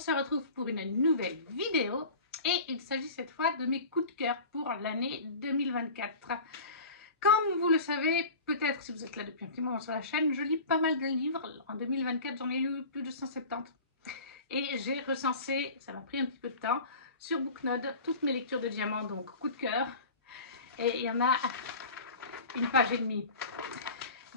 se retrouve pour une nouvelle vidéo et il s'agit cette fois de mes coups de cœur pour l'année 2024. Comme vous le savez, peut-être si vous êtes là depuis un petit moment sur la chaîne, je lis pas mal de livres. En 2024, j'en ai lu plus de 170. Et j'ai recensé, ça m'a pris un petit peu de temps, sur Booknode, toutes mes lectures de diamants, donc coup de cœur. Et il y en a une page et demie.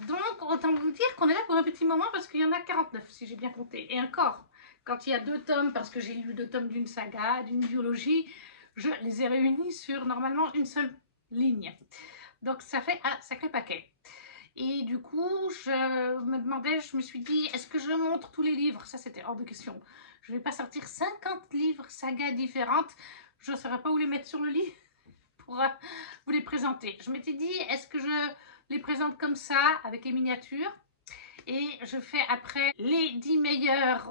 Donc, autant vous dire qu'on est là pour un petit moment parce qu'il y en a 49, si j'ai bien compté. Et encore, quand il y a 2 tomes, parce que j'ai lu 2 tomes d'une saga, d'une duologie, je les ai réunis sur normalement une seule ligne. Donc, ça fait un sacré paquet. Et du coup, je me demandais, je me suis dit, est-ce que je montre tous les livres? Ça, c'était hors de question. Je ne vais pas sortir 50 livres, sagas différentes. Je ne saurais pas où les mettre sur le lit pour vous les présenter. Je m'étais dit, est-ce que je les présente comme ça, avec les miniatures, et je fais après les 10 meilleurs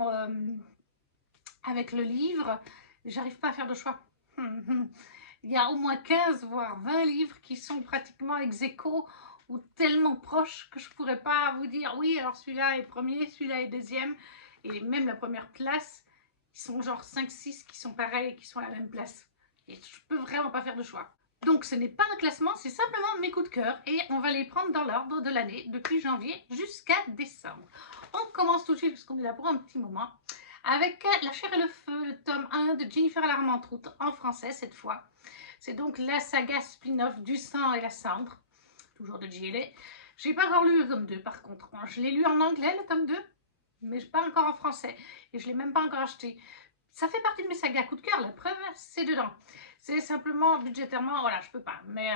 avec le livre. J'arrive pas à faire de choix. Il y a au moins 15 voire 20 livres qui sont pratiquement ex-aequo ou tellement proches que je pourrais pas vous dire oui, alors celui-là est premier, celui-là est deuxième, et même la première place, ils sont genre 5-6 qui sont pareils, qui sont à la même place. Et je peux vraiment pas faire de choix. Donc ce n'est pas un classement, c'est simplement mes coups de cœur et on va les prendre dans l'ordre de l'année, depuis janvier jusqu'à décembre. On commence tout de suite, parce qu'on est là pour un petit moment, avec La chair et le feu, le tome 1 de Jennifer Larmentrout, en français cette fois. C'est donc la saga spin-off du sang et la cendre, toujours de JLA. Je n'ai pas encore lu le tome 2 par contre, je l'ai lu en anglais le tome 2, mais pas encore en français, et je ne l'ai même pas encore acheté. Ça fait partie de mes sagas coup de cœur, la preuve, c'est dedans. C'est simplement, budgétairement, voilà, je peux pas. Mais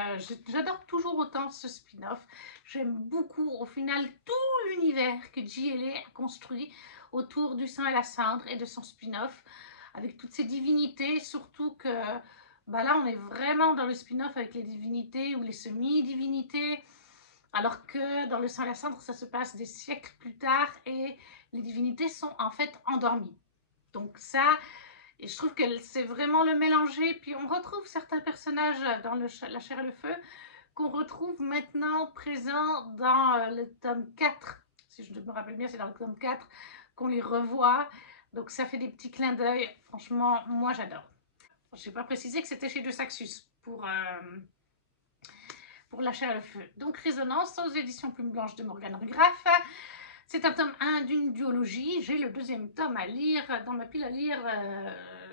j'adore toujours autant ce spin-off. J'aime beaucoup, au final, tout l'univers que JLA a construit autour du sang et la cendre et de son spin-off, avec toutes ces divinités, surtout que bah là, on est vraiment dans le spin-off avec les divinités ou les semi-divinités, alors que dans le sang et la cendre, ça se passe des siècles plus tard et les divinités sont en fait endormies. Donc ça, et je trouve que c'est vraiment le mélanger. Puis on retrouve certains personnages dans La chair et le feu qu'on retrouve maintenant présents dans le tome 4. Si je me rappelle bien, c'est dans le tome 4 qu'on les revoit. Donc ça fait des petits clins d'œil. Franchement, moi j'adore. Je n'ai pas précisé que c'était chez De Saxus pour La chair et le feu. Donc Résonance aux éditions Plume Blanche de Morgane Rugraff. C'est un tome 1 d'une duologie. J'ai le 2e tome à lire, dans ma pile à lire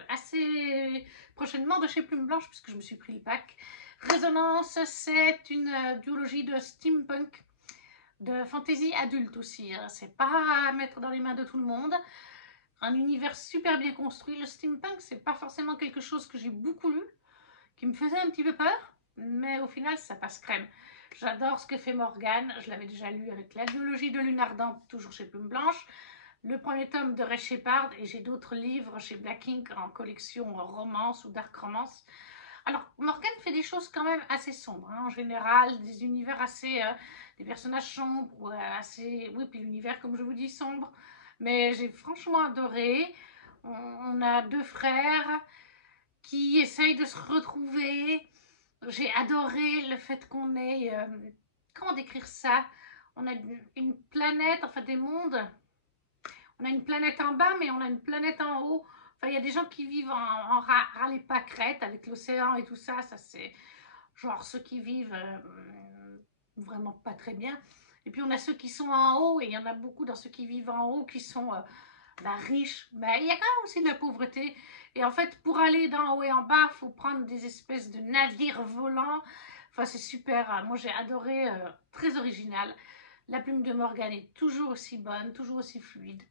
assez prochainement de chez Plume Blanche, puisque je me suis pris le pack. Résonance, c'est une duologie de steampunk, de fantasy adulte aussi. C'est pas à mettre dans les mains de tout le monde. Un univers super bien construit. Le steampunk, c'est pas forcément quelque chose que j'ai beaucoup lu, qui me faisait un petit peu peur, mais au final, ça passe crème. J'adore ce que fait Morgane, je l'avais déjà lu avec la duologie de Lune Ardente, toujours chez Plume Blanche, le premier tome de Ray Shepard, et j'ai d'autres livres chez Black Ink en collection romance ou dark romance. Alors, Morgane fait des choses quand même assez sombres, hein, en général, des univers assez, des personnages sombres, assez, oui, puis l'univers, comme je vous dis, sombre, mais j'ai franchement adoré. On a 2 frères qui essayent de se retrouver. J'ai adoré le fait qu'on ait, comment décrire ça? On a une planète, enfin des mondes. On a une planète en bas, mais on a une planète en haut. Enfin, il y a des gens qui vivent en râle et pâquerette avec l'océan et tout ça. Ça, c'est genre ceux qui vivent vraiment pas très bien. Et puis, on a ceux qui sont en haut, et il y en a beaucoup dans ceux qui vivent en haut qui sont riches. Mais il y a quand même aussi de la pauvreté. Et en fait, pour aller d'en haut et en bas, il faut prendre des espèces de navires volants. Enfin, c'est super. Moi, j'ai adoré. Très original. La plume de Morgane est toujours aussi bonne, toujours aussi fluide.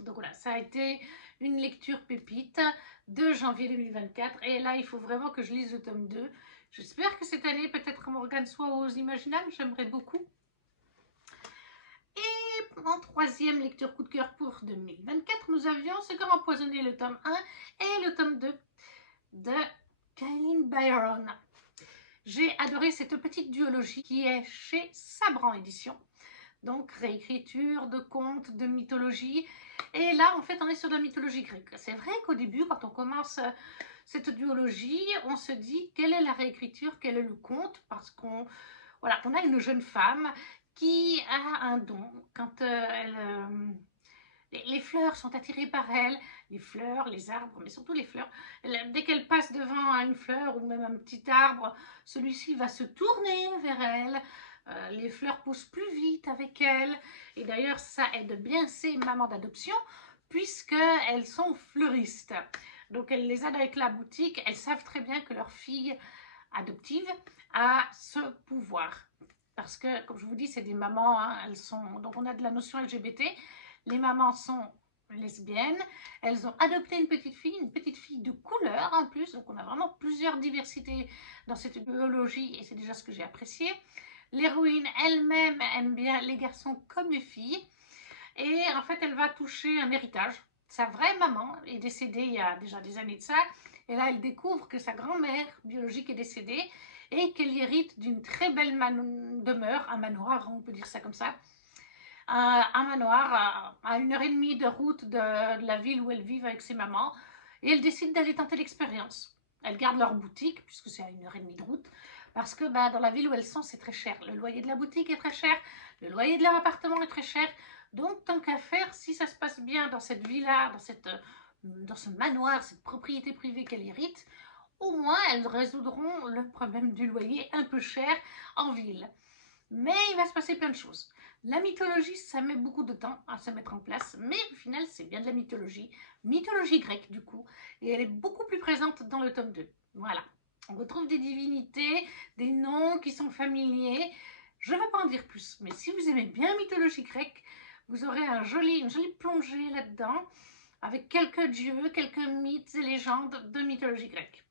Donc voilà, ça a été une lecture pépite de janvier 2024. Et là, il faut vraiment que je lise le tome 2. J'espère que cette année, peut-être Morgane soit aux Imaginables. J'aimerais beaucoup. Et en 3e lecture coup de cœur pour 2024, nous avions Ce corps empoisonné, le tome 1 et le tome 2 de Kailyn Byron. J'ai adoré cette petite duologie qui est chez Sabran Édition. Donc réécriture de contes, de mythologie. Et là, en fait, on est sur de la mythologie grecque. C'est vrai qu'au début, quand on commence cette duologie, on se dit quelle est la réécriture, quel est le conte, parce qu'on voilà, on a une jeune femme qui a un don quand Les fleurs sont attirées par elle, les fleurs, les arbres, mais surtout les fleurs. Dès qu'elle passe devant une fleur ou même un petit arbre, celui-ci va se tourner vers elle. Les fleurs poussent plus vite avec elle. Et d'ailleurs, ça aide bien ces mamans d'adoption puisqu'elles sont fleuristes. Donc, elles les aident avec la boutique. Elles savent très bien que leur fille adoptive a ce pouvoir. Parce que, comme je vous dis, c'est des mamans, hein, elles sont... Donc, on a de la notion LGBT. Les mamans sont lesbiennes, elles ont adopté une petite fille de couleur en plus, donc on a vraiment plusieurs diversités dans cette biologie et c'est déjà ce que j'ai apprécié. L'héroïne elle-même aime bien les garçons comme les filles et en fait elle va toucher un héritage. Sa vraie maman est décédée il y a déjà des années de ça et là elle découvre que sa grand-mère biologique est décédée et qu'elle hérite d'une très belle demeure, un manoir, on peut dire ça comme ça, un manoir à 1h30 de route de la ville où elles vivent avec ses mamans et elles décident d'aller tenter l'expérience. Elles gardent leur boutique puisque c'est à 1h30 de route parce que dans la ville où elles sont c'est très cher. Le loyer de la boutique est très cher, le loyer de leur appartement est très cher. Donc tant qu'à faire, si ça se passe bien dans cette villa, dans ce manoir, cette propriété privée qu'elles héritent, au moins elles résoudront le problème du loyer un peu cher en ville. Mais il va se passer plein de choses. La mythologie, ça met beaucoup de temps à se mettre en place, mais au final, c'est bien de la mythologie grecque du coup, et elle est beaucoup plus présente dans le tome 2. Voilà, on retrouve des divinités, des noms qui sont familiers. Je ne vais pas en dire plus, mais si vous aimez bien la mythologie grecque, vous aurez une jolie plongée là-dedans, avec quelques dieux, quelques mythes et légendes de mythologie grecque.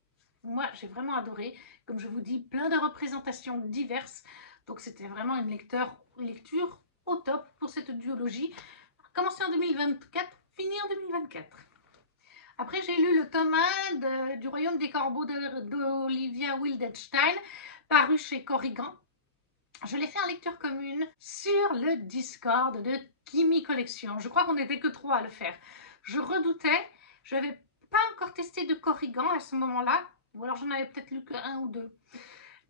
Moi, j'ai vraiment adoré, comme je vous dis, plein de représentations diverses. Donc c'était vraiment une lecture au top pour cette duologie. Commencé en 2024, fini en 2024. Après j'ai lu le tome 1 du Royaume des Corbeaux d'Olivia Wildenstein, paru chez Corrigan. Je l'ai fait en lecture commune sur le Discord de Kimi Collection. Je crois qu'on n'était que 3 à le faire. Je redoutais, je n'avais pas encore testé de Corrigan à ce moment-là, ou alors j'en avais peut-être lu que 1 ou 2.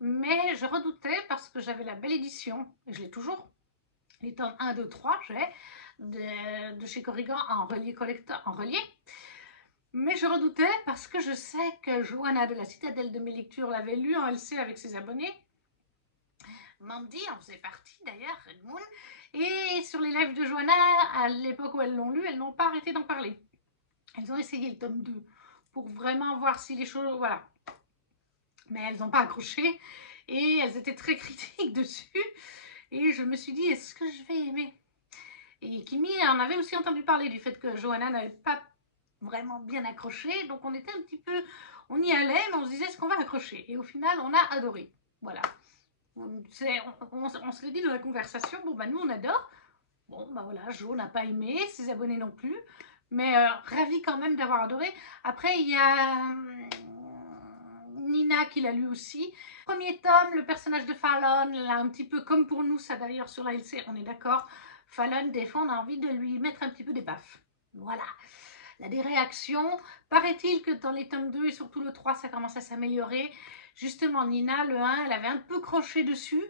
Mais je redoutais parce que j'avais la belle édition, et je l'ai toujours, les tomes 1, 2, 3, j'ai de chez Corrigan en relié collector, en relié. Mais je redoutais parce que je sais que Johanna de la Citadelle de mes lectures l'avait lu en LC avec ses abonnés. Mandy en faisait partie d'ailleurs, Red Moon. Et sur les lives de Johanna, à l'époque où elles l'ont lu, elles n'ont pas arrêté d'en parler. Elles ont essayé le tome 2 pour vraiment voir si les choses... Voilà. Mais elles n'ont pas accroché et elles étaient très critiques dessus. Et je me suis dit, est-ce que je vais aimer? Et Kimi en avait aussi entendu parler du fait que Johanna n'avait pas vraiment bien accroché. Donc on était un petit peu... On y allait, mais on se disait, est-ce qu'on va accrocher? Et au final, on a adoré. Voilà. On se l'est dit dans la conversation, bon nous on adore. Bon voilà, Jo n'a pas aimé, ses abonnés non plus. Mais ravi quand même d'avoir adoré. Après il y a... Nina qui l'a lu aussi. Premier tome, le personnage de Fallon, là, un petit peu comme pour nous, ça d'ailleurs sur la LC, on est d'accord. Fallon, des fois, on a envie de lui mettre un petit peu des baffes. Voilà. Il y a des réactions. Paraît-il que dans les tomes 2 et surtout le 3, ça commence à s'améliorer. Justement, Nina, le 1, elle avait un peu croché dessus.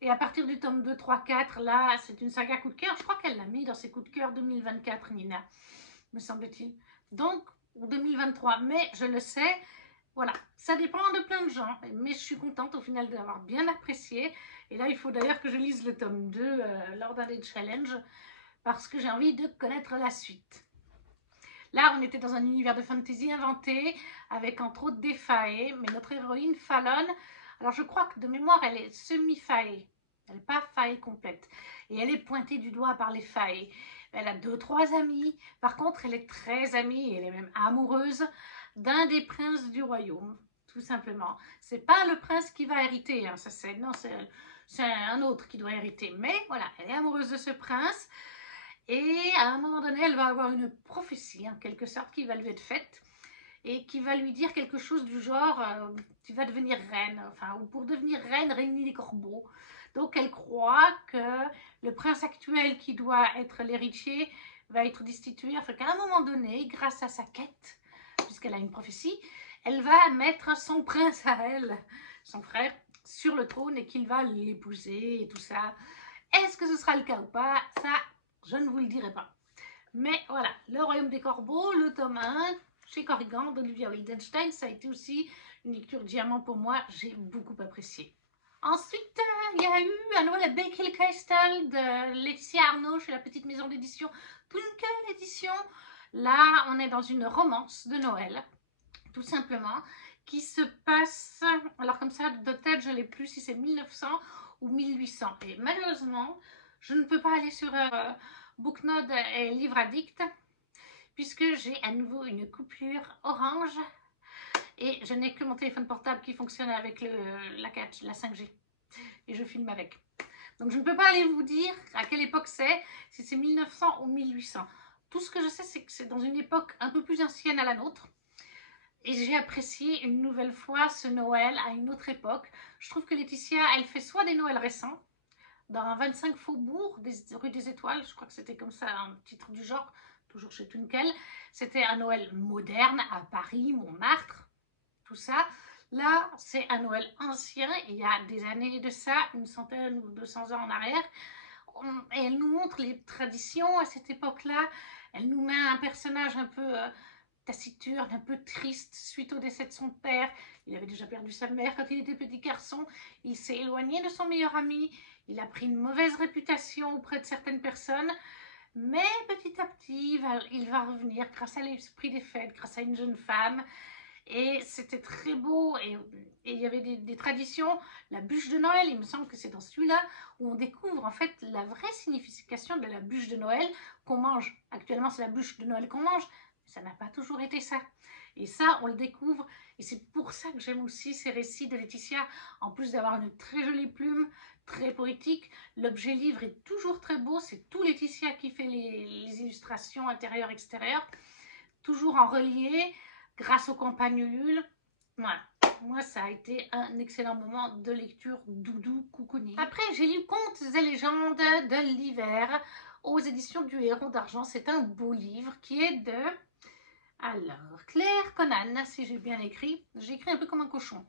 Et à partir du tome 2, 3, 4, là, c'est une saga coup de cœur. Je crois qu'elle l'a mis dans ses coups de cœur 2024, Nina, me semble-t-il. Donc, 2023. Mais je le sais, voilà, ça dépend de plein de gens, mais je suis contente au final d'avoir bien apprécié. Et là, il faut d'ailleurs que je lise le tome 2 lors d'un des challenges, parce que j'ai envie de connaître la suite. Là, on était dans un univers de fantasy inventé, avec entre autres des faées, mais notre héroïne, Fallon, alors je crois que de mémoire, elle est semi-faée. Elle n'est pas faée complète. Et elle est pointée du doigt par les faées. Elle a 2-3 amis. Par contre, elle est très amie, elle est même amoureuse d'un des princes du royaume, tout simplement. C'est pas le prince qui va hériter, hein, ça c'est un autre qui doit hériter. Mais voilà, elle est amoureuse de ce prince. Et à un moment donné, elle va avoir une prophétie, en quelque sorte, qui va lui être faite. Et qui va lui dire quelque chose du genre, tu vas devenir reine, enfin, ou pour devenir reine, réunis les corbeaux. Donc elle croit que le prince actuel qui doit être l'héritier va être destitué, enfin qu'à un moment donné, grâce à sa quête, puisqu'elle a une prophétie, elle va mettre son prince à elle, son frère, sur le trône et qu'il va l'épouser et tout ça. Est-ce que ce sera le cas ou pas? Ça, je ne vous le dirai pas. Mais voilà, Le Royaume des Corbeaux, le tome 1, chez Corrigan, d'Olivia Wildenstein, ça a été aussi une lecture diamant pour moi, j'ai beaucoup apprécié. Ensuite, il y a eu à nouveau la Beckel Castle de Laetitia Arnaud chez la petite maison d'édition Twinkle Édition. Là, on est dans une romance de Noël, tout simplement, qui se passe, alors comme ça, de tête, je ne l'ai plus si c'est 1900 ou 1800. Et malheureusement, je ne peux pas aller sur Booknode et Livre Addict, puisque j'ai à nouveau une coupure orange et je n'ai que mon téléphone portable qui fonctionne avec la 5G et je filme avec. Donc je ne peux pas aller vous dire à quelle époque c'est, si c'est 1900 ou 1800. Tout ce que je sais, c'est que c'est dans une époque un peu plus ancienne à la nôtre. Et j'ai apprécié une nouvelle fois ce Noël à une autre époque. Je trouve que Laetitia, elle fait soit des Noëls récents, dans 25 Faubourg, rue des Étoiles, je crois que c'était comme ça, un titre du genre, toujours chez Twinkle. C'était un Noël moderne à Paris, Montmartre, tout ça. Là, c'est un Noël ancien, il y a des années de ça, une centaine ou 200 ans en arrière. Et elle nous montre les traditions à cette époque-là. Elle nous met un personnage un peu taciturne, un peu triste suite au décès de son père. Il avait déjà perdu sa mère quand il était petit garçon. Il s'est éloigné de son meilleur ami. Il a pris une mauvaise réputation auprès de certaines personnes. Mais petit à petit, il va revenir grâce à l'esprit des fêtes, grâce à une jeune femme. Et c'était très beau. Et il y avait des traditions. La bûche de Noël, il me semble que c'est dans celui-là où on découvre en fait la vraie signification de la bûche de Noël qu'on mange. Actuellement, c'est la bûche de Noël qu'on mange. Ça n'a pas toujours été ça. Et ça, on le découvre. Et c'est pour ça que j'aime aussi ces récits de Laetitia. En plus d'avoir une très jolie plume, très poétique, l'objet livre est toujours très beau. C'est tout Laetitia qui fait les illustrations intérieures, extérieures. Toujours en relié, grâce aux campagnes Ulule. Voilà. Moi, ça a été un excellent moment de lecture doudou, coucouni. Après, j'ai lu Contes et légendes de l'hiver aux éditions du Héron d'Argent. C'est un beau livre qui est de... Alors, Claire Conan, si j'ai bien écrit. J'ai écrit un peu comme un cochon.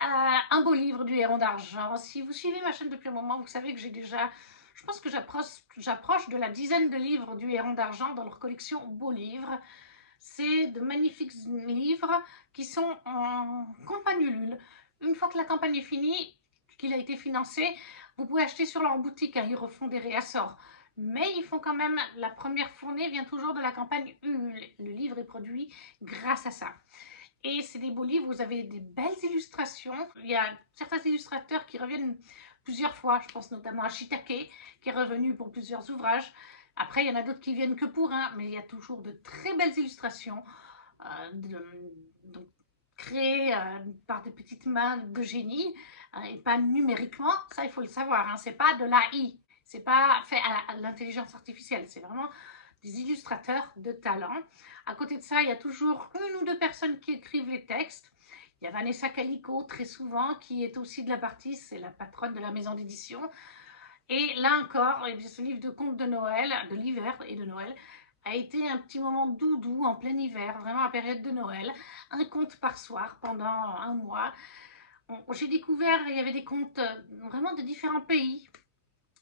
Un beau livre du Héron d'Argent. Si vous suivez ma chaîne depuis un moment, vous savez que j'ai déjà... Je pense que j'approche de la dizaine de livres du Héron d'Argent dans leur collection Beaux Livres. C'est de magnifiques livres qui sont en campagne Ulule. Une fois que la campagne est finie, qu'il a été financé, vous pouvez acheter sur leur boutique. Ils refont des réassorts. Mais ils font quand même, la première fournée vient toujours de la campagne Ulule. Le livre est produit grâce à ça. Et c'est des beaux livres, vous avez des belles illustrations. Il y a certains illustrateurs qui reviennent plusieurs fois. Je pense notamment à Shiitake, qui est revenu pour plusieurs ouvrages. Après, il y en a d'autres qui viennent que pour un, mais il y a toujours de très belles illustrations créées par des petites mains de génie et pas numériquement. Ça, il faut le savoir. Hein. C'est pas de l'AI, c'est pas fait à l'intelligence artificielle. C'est vraiment des illustrateurs de talent. À côté de ça, il y a toujours une ou deux personnes qui écrivent les textes. Il y a Vanessa Calico, très souvent, qui est aussi de la partie, c'est la patronne de la maison d'édition. Et là encore, ce livre de contes de Noël, de l'hiver et de Noël, a été un petit moment doudou en plein hiver, vraiment à période de Noël. Un conte par soir pendant un mois. J'ai découvert, il y avait des contes vraiment de différents pays.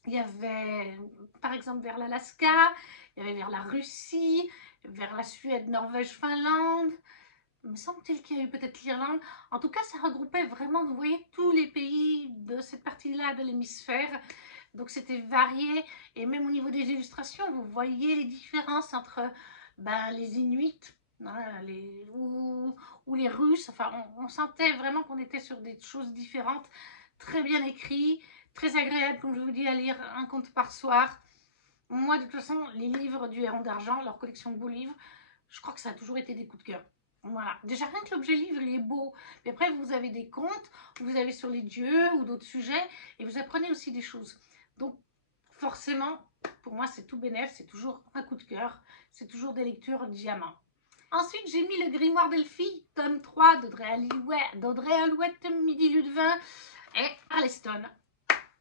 Il y avait, par exemple, vers l'Alaska, il y avait vers la Russie, vers la Suède, Norvège, Finlande. Il me semble-t-il qu'il y a eu peut-être l'Irlande. En tout cas, ça regroupait vraiment, vous voyez, tous les pays de cette partie-là de l'hémisphère. Donc, c'était varié. Et même au niveau des illustrations, vous voyez les différences entre les Inuits hein, ou les Russes. Enfin, on sentait vraiment qu'on était sur des choses différentes, très bien écrites. Très agréable, comme je vous dis, à lire un conte par soir. Moi, de toute façon, les livres du Héron d'Argent, leur collection de beaux livres, je crois que ça a toujours été des coups de cœur. Voilà. Déjà, rien que l'objet livre, il est beau. Mais après, vous avez des contes, vous avez sur les dieux ou d'autres sujets, et vous apprenez aussi des choses. Donc, forcément, pour moi, c'est tout bénef, c'est toujours un coup de cœur, c'est toujours des lectures diamants. Ensuite, j'ai mis le Grimoire d'Elphie, tome 3 d'Audrey Alouette, Midi Ludevin et Arleston.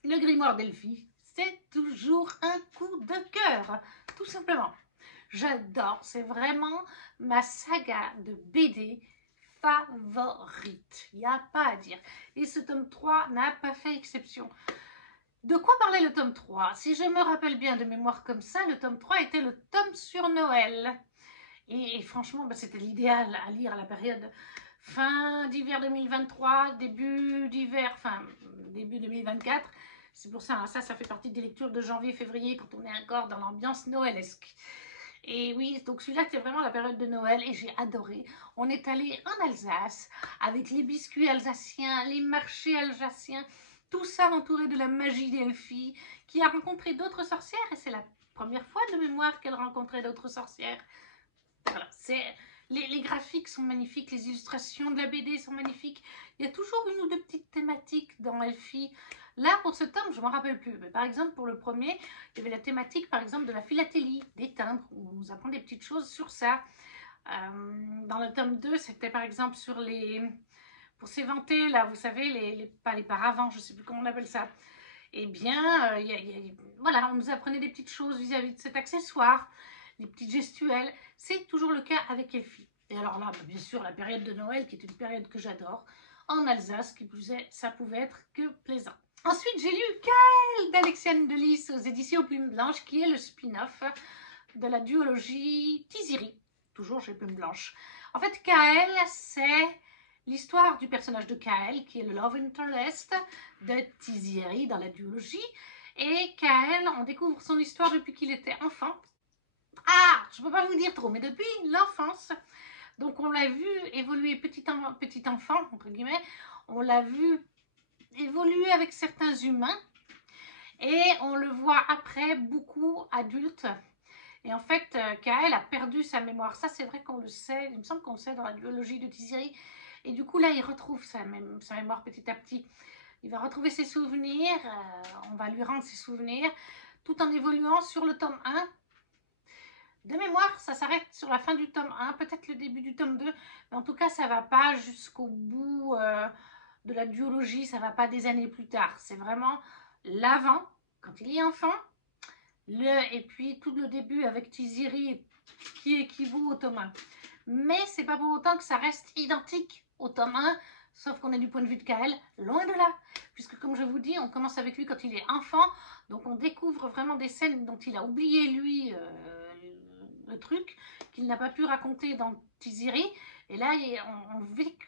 Le Grimoire d'Elphie, c'est toujours un coup de cœur, tout simplement. J'adore, c'est vraiment ma saga de BD favorite. Il n'y a pas à dire. Et ce tome 3 n'a pas fait exception. De quoi parlait le tome 3? Si je me rappelle bien de mémoire comme ça, le tome 3 était le tome sur Noël. Et franchement, bah, c'était l'idéal à lire à la période fin d'hiver 2023, début d'hiver, enfin début 2024. C'est pour ça, hein, ça fait partie des lectures de janvier-février quand on est encore dans l'ambiance noëlesque. Et oui, donc celui-là, c'était vraiment la période de Noël et j'ai adoré. On est allé en Alsace avec les biscuits alsaciens, les marchés alsaciens, tout ça entouré de la magie d'Elfie qui a rencontré d'autres sorcières et c'est la première fois de mémoire qu'elle rencontrait d'autres sorcières. Voilà, les graphiques sont magnifiques, les illustrations de la BD sont magnifiques. Il y a toujours une ou deux petites thématiques dans Elfie. Là, pour ce tome, je ne me rappelle plus. Mais par exemple, pour le premier, il y avait la thématique, par exemple, de la philatélie, des timbres. On nous apprend des petites choses sur ça. Dans le tome 2, c'était par exemple sur les... Pour s'éventer, là, vous savez, pas les paravents, je ne sais plus comment on appelle ça. Eh bien, voilà, on nous apprenait des petites choses vis-à-vis de cet accessoire, des petites gestuelles. C'est toujours le cas avec Elfie. Et alors là, bien sûr, la période de Noël, qui est une période que j'adore, en Alsace, qui plus est, ça pouvait être que plaisant. Ensuite, j'ai lu Kael d'Alexiane Delis aux éditions Plume Blanche, qui est le spin-off de la duologie Tiziri, toujours chez Plume Blanche. En fait, Kael, c'est l'histoire du personnage de Kael, qui est le love interest de Tiziri dans la duologie. Et Kael, on découvre son histoire depuis qu'il était enfant. Ah, je ne peux pas vous dire trop, mais depuis l'enfance. Donc on l'a vu évoluer petit enfant, entre guillemets. On l'a vu évoluer avec certains humains. Et on le voit après beaucoup adulte. Et en fait, Kael a perdu sa mémoire. Ça, c'est vrai qu'on le sait. Il me semble qu'on le sait dans la duologie de Tiziri. Et du coup, là, il retrouve sa mémoire petit à petit. Il va retrouver ses souvenirs. On va lui rendre ses souvenirs. Tout en évoluant sur le tome 1. De mémoire, ça s'arrête sur la fin du tome 1. Peut-être le début du tome 2. Mais en tout cas, ça ne va pas jusqu'au bout de la duologie. Ça ne va pas des années plus tard. C'est vraiment l'avant, quand il est enfant. Et puis tout le début avec Tiziri qui équivaut au tome 1. Mais c'est pas pour autant que ça reste identique au tome 1, sauf qu'on est du point de vue de Kael, loin de là. Puisque comme je vous dis, on commence avec lui quand il est enfant, donc on découvre vraiment des scènes dont il a oublié lui le truc, qu'il n'a pas pu raconter dans Tiziri. Et là,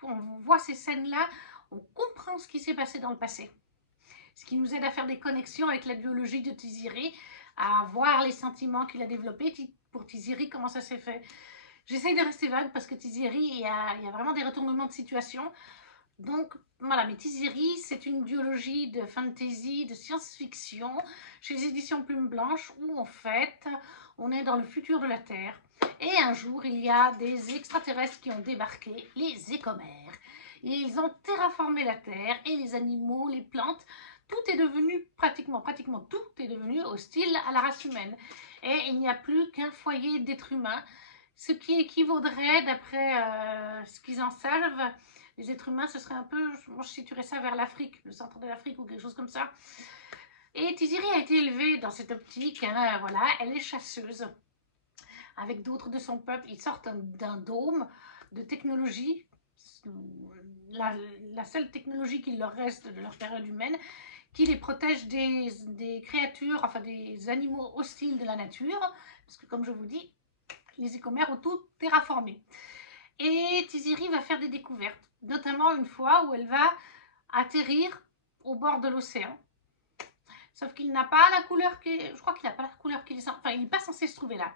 on voit ces scènes-là, on comprend ce qui s'est passé dans le passé. Ce qui nous aide à faire des connexions avec la biologie de Tiziri, à voir les sentiments qu'il a développés. Pour Tiziri, comment ça s'est fait? J'essaye de rester vague parce que Tiziri, il y a vraiment des retournements de situation. Donc voilà, mais Tiziri, c'est une duologie de fantasy, de science-fiction, chez les éditions Plume Blanche, où en fait, on est dans le futur de la Terre. Et un jour, il y a des extraterrestres qui ont débarqué, les écomères. Et ils ont terraformé la Terre et les animaux, les plantes. Tout est devenu, pratiquement tout est devenu hostile à la race humaine. Et il n'y a plus qu'un foyer d'êtres humains, ce qui équivaudrait, d'après ce qu'ils en savent, les êtres humains, ce serait un peu, moi je situerais ça vers l'Afrique, le centre de l'Afrique ou quelque chose comme ça. Et Tiziri a été élevée dans cette optique, hein, voilà, elle est chasseuse. Avec d'autres de son peuple, ils sortent d'un dôme de technologie, la seule technologie qu'il leur reste de leur période humaine, qui les protège des créatures, enfin des animaux hostiles de la nature, parce que comme je vous dis, les écomères ont tout terraformé. Et Tiziri va faire des découvertes, notamment une fois où elle va atterrir au bord de l'océan. Sauf qu'il n'a pas la couleur je crois qu'il n'a pas la couleur qu'il est... Enfin, il n'est pas censé se trouver là.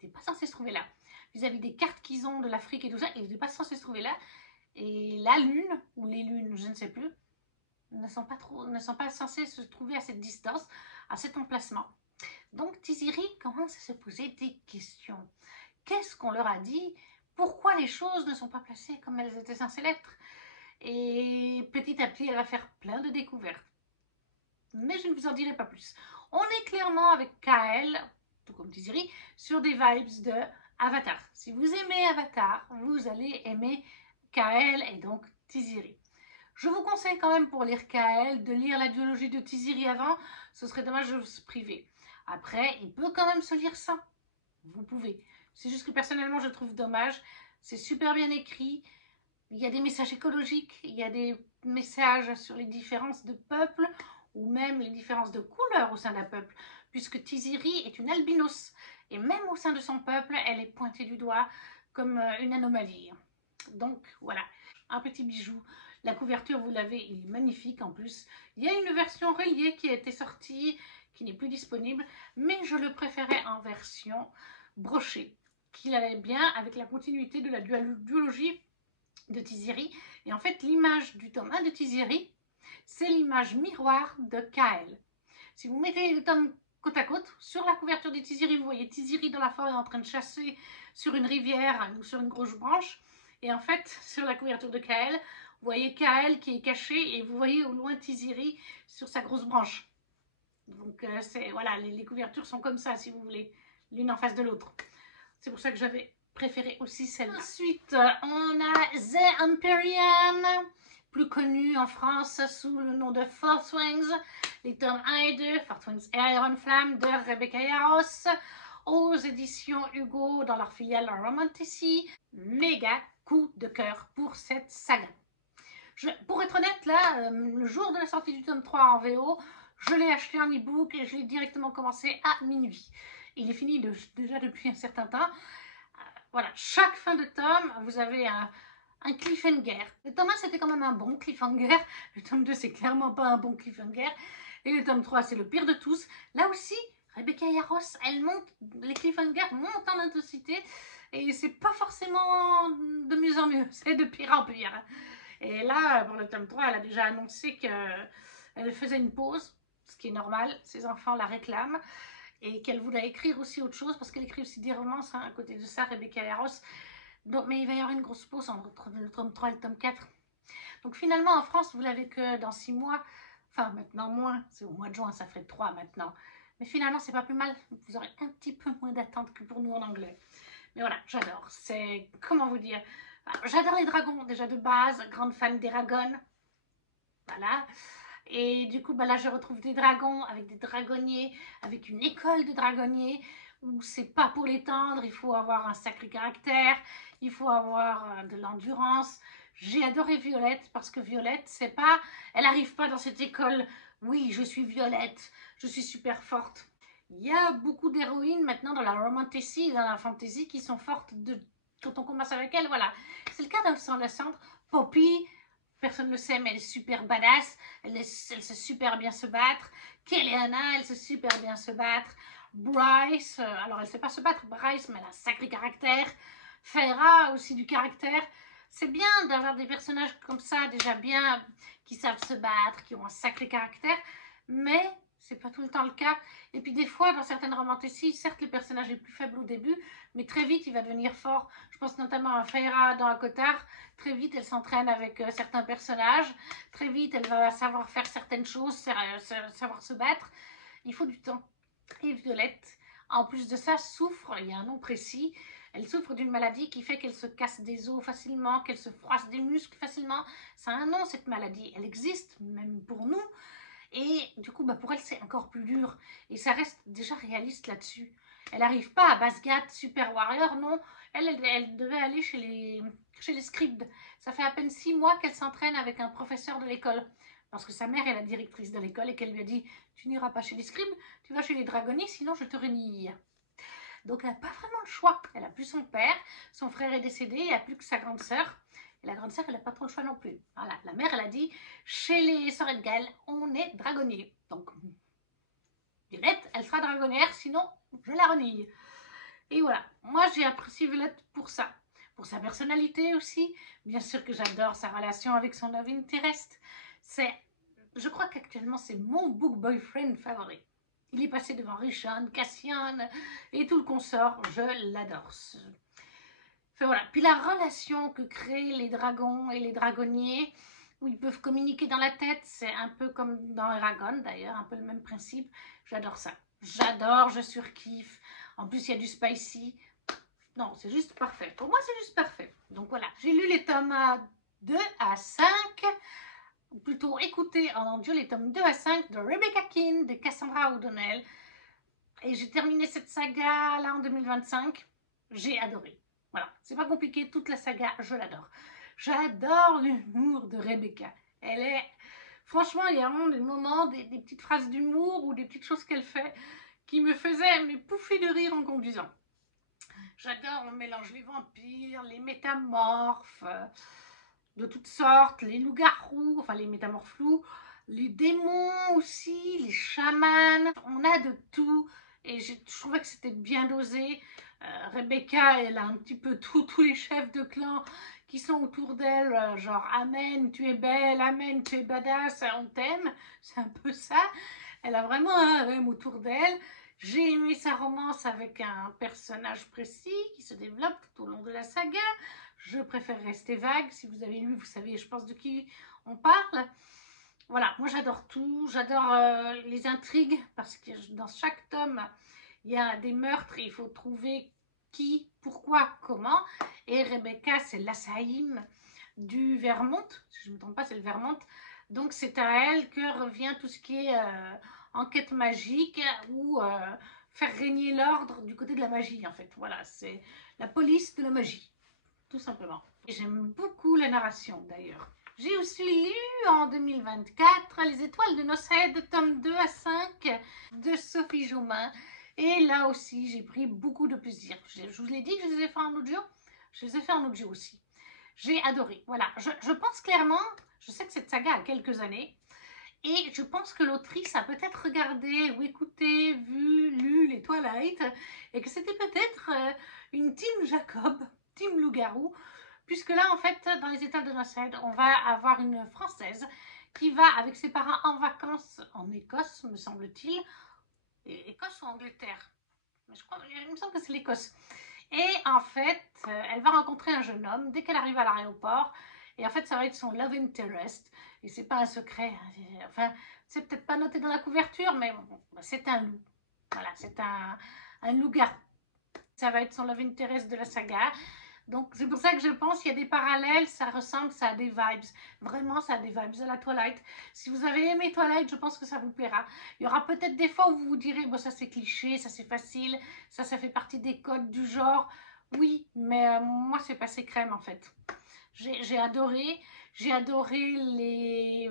Il n'est pas censé se trouver là. Vis-à-vis des cartes qu'ils ont de l'Afrique et tout ça, il n'est pas censé se trouver là. Et la lune, ou les lunes, je ne sais plus, ne sont pas censées se trouver à cette distance, à cet emplacement. Donc Tiziri commence à se poser des questions. Qu'est-ce qu'on leur a dit? Pourquoi les choses ne sont pas placées comme elles étaient censées l'être? Et petit à petit, elle va faire plein de découvertes. Mais je ne vous en dirai pas plus. On est clairement avec Kael, tout comme Tiziri, sur des vibes de Avatar. Si vous aimez Avatar, vous allez aimer Kael et donc Tiziri. Je vous conseille quand même pour lire Kael de lire la duologie de Tiziri avant. Ce serait dommage de se priver. Après, il peut quand même se lire ça. Vous pouvez. C'est juste que personnellement, je trouve dommage. C'est super bien écrit. Il y a des messages écologiques. Il y a des messages sur les différences de peuples. ou même les différences de couleur au sein d'un peuple, puisque Tiziri est une albinos, et même au sein de son peuple, elle est pointée du doigt comme une anomalie. Donc voilà, un petit bijou. La couverture, vous l'avez, il est magnifique en plus. Il y a une version reliée qui a été sortie, qui n'est plus disponible, mais je le préférais en version brochée, qui allait bien avec la continuité de la duologie de Tiziri. Et en fait, l'image du tome 1 de Tiziri, c'est l'image miroir de Kael. Si vous mettez le tome côte à côte, sur la couverture de Tiziri, vous voyez Tiziri dans la forêt en train de chasser sur une rivière ou sur une grosse branche. Et en fait, sur la couverture de Kael, vous voyez Kael qui est caché et vous voyez au loin Tiziri sur sa grosse branche. Donc voilà, les couvertures sont comme ça, si vous voulez, l'une en face de l'autre. C'est pour ça que j'avais préféré aussi celle-là. Ensuite, on a The Empyrean, plus connu en France sous le nom de Fourth Wings, les tomes 1 et 2, Fourth Wings et Iron Flame de Rebecca Yarros, aux éditions Hugo dans leur filiale Romantasy. Méga coup de cœur pour cette saga. Pour être honnête, là, le jour de la sortie du tome 3 en VO, je l'ai acheté en e-book et je l'ai directement commencé à minuit. Il est fini déjà depuis un certain temps. Voilà, chaque fin de tome, vous avez un cliffhanger. Le tome 1, c'était quand même un bon cliffhanger. Le tome 2, c'est clairement pas un bon cliffhanger. Et le tome 3, c'est le pire de tous. Là aussi, Rebecca Yarros, elle monte, les cliffhangers montent en intensité. Et c'est pas forcément de mieux en mieux, c'est de pire en pire. Et là, pour le tome 3, elle a déjà annoncé qu'elle faisait une pause, ce qui est normal, ses enfants la réclament, et qu'elle voulait écrire aussi autre chose, parce qu'elle écrit aussi des romances, hein, à côté de ça, Rebecca Yarros. Donc, mais il va y avoir une grosse pause entre le tome 3 et le tome 4. Donc finalement, en France, vous l'avez que dans 6 mois, enfin maintenant moins, c'est au mois de juin, ça ferait 3 maintenant. Mais finalement, c'est pas plus mal, vous aurez un petit peu moins d'attente que pour nous en anglais. Mais voilà, j'adore, c'est, comment vous dire, j'adore les dragons, déjà de base, grande fan d'Eragon. Voilà. Et du coup, bah là, je retrouve des dragons avec des dragonniers, avec une école de dragonniers, où c'est pas pour l'étendre, il faut avoir un sacré caractère, il faut avoir de l'endurance. J'ai adoré Violette, parce que Violette, c'est pas, elle n'arrive pas dans cette école, oui, je suis Violette, je suis super forte. Il y a beaucoup d'héroïnes maintenant dans la romantasy, dans la fantasy, qui sont fortes quand on commence avec elles, voilà. C'est le cas d'Alessandre. Poppy, personne ne le sait, mais elle est super badass, elle sait super bien se battre. Keleana, elle sait super bien se battre. Bryce, alors elle ne sait pas se battre, Bryce, mais elle a un sacré caractère. Feyre aussi du caractère. C'est bien d'avoir des personnages comme ça, déjà bien, qui savent se battre, qui ont un sacré caractère, mais c'est pas tout le temps le cas. Et puis des fois, dans certaines romantasy, certes, le personnage est plus faible au début, mais très vite, il va devenir fort. Je pense notamment à Feyre dans Acotar. Très vite, elle s'entraîne avec certains personnages. Très vite, elle va savoir faire certaines choses, savoir se battre. Il faut du temps. Et Violette, en plus de ça, souffre, il y a un nom précis, elle souffre d'une maladie qui fait qu'elle se casse des os facilement, qu'elle se froisse des muscles facilement. Ça a un nom, cette maladie. Elle existe, même pour nous. Et du coup, bah, pour elle, c'est encore plus dur. Et ça reste déjà réaliste là-dessus. Elle n'arrive pas à Basgat, Super Warrior, non. Elle devait aller chez les scribes. Ça fait à peine 6 mois qu'elle s'entraîne avec un professeur de l'école. Parce que sa mère est la directrice de l'école et qu'elle lui a dit « Tu n'iras pas chez les scribes, tu vas chez les dragonniers, sinon je te renie. » Donc elle n'a pas vraiment le choix. Elle n'a plus son père, son frère est décédé, il n'y a plus que sa grande sœur. Et la grande sœur, elle n'a pas trop le choix non plus. Voilà, la mère, elle a dit, chez les Sorengals, on est dragonnier. Donc, Violette, elle sera dragonnière, sinon, je la renie. Et voilà, moi, j'ai apprécié Violette pour ça. Pour sa personnalité aussi. Bien sûr que j'adore sa relation avec son love interest. Je crois qu'actuellement, c'est mon book boyfriend favori. Il est passé devant Richon, Cassian et tout le consort. Je l'adore. Enfin, voilà. Puis la relation que créent les dragons et les dragonniers, où ils peuvent communiquer dans la tête, c'est un peu comme dans Eragon d'ailleurs, un peu le même principe. J'adore ça. J'adore, je surkiffe. En plus, il y a du spicy. Non, c'est juste parfait. Pour moi, c'est juste parfait. Donc voilà, j'ai lu les tomes 2 à 5. Ou plutôt écouté en audio les tomes 2 à 5 de Rebecca Keane, de Cassandra O'Donnell. Et j'ai terminé cette saga là en 2025. J'ai adoré. Voilà, c'est pas compliqué, toute la saga, je l'adore. J'adore l'humour de Rebecca. Elle est Franchement, il y a vraiment des moments, des petites phrases d'humour ou des petites choses qu'elle fait qui me faisaient mais pouffer de rire en conduisant. J'adore, on mélange les vampires, les métamorphes, de toutes sortes, les loups-garous, enfin les métamorphes loups, les démons aussi, les chamans, on a de tout. Et je trouvais que c'était bien dosé. Rebecca, elle a un petit peu tous les chefs de clan qui sont autour d'elle, genre Amen, tu es belle, Amen, tu es badass, on t'aime, c'est un peu ça. Elle a vraiment un harem autour d'elle. J'ai aimé sa romance avec un personnage précis qui se développe tout au long de la saga. Je préfère rester vague. Si vous avez lu, vous savez, je pense, de qui on parle. Voilà, moi j'adore tout. J'adore les intrigues parce que dans chaque tome, il y a des meurtres et il faut trouver qui, pourquoi, comment. Et Rebecca, c'est l'Assaïm du Vermont. Si je ne me trompe pas, c'est le Vermont. Donc c'est à elle que revient tout ce qui est enquête magique ou faire régner l'ordre du côté de la magie en fait. Voilà, c'est la police de la magie, tout simplement. Et j'aime beaucoup la narration d'ailleurs. J'ai aussi lu en 2024 Les Étoiles de Nosed, tome 2 à 5 de Sophie Jaumin. Et là aussi, j'ai pris beaucoup de plaisir. Je vous l'ai dit que je les ai fait en audio. Je les ai fait en audio aussi. J'ai adoré. Voilà, je pense clairement, je sais que cette saga a quelques années, et je pense que l'autrice a peut-être regardé ou écouté, vu, lu les Twilight, et que c'était peut-être une team Jacob, team loup-garou, puisque là, en fait, dans les Étoiles de Nosed, on va avoir une Française qui va avec ses parents en vacances en Écosse, me semble-t-il. Écosse ou Angleterre? Je crois, il me semble que c'est l'Écosse. Et en fait, elle va rencontrer un jeune homme dès qu'elle arrive à l'aéroport. Et en fait, ça va être son love interest. Et c'est pas un secret. Enfin, c'est peut-être pas noté dans la couverture, mais bon, c'est un loup. Voilà, c'est un loup-garou. Ça va être son love interest de la saga. Donc, c'est pour ça que je pense qu'il y a des parallèles. Ça ressemble, ça a des vibes. Vraiment, ça a des vibes à la Twilight. Si vous avez aimé Twilight, je pense que ça vous plaira. Il y aura peut-être des fois où vous vous direz, bon, ça c'est cliché, ça c'est facile, ça fait partie des codes du genre. Oui, mais moi, c'est passé crème en fait. J'ai adoré. J'ai adoré les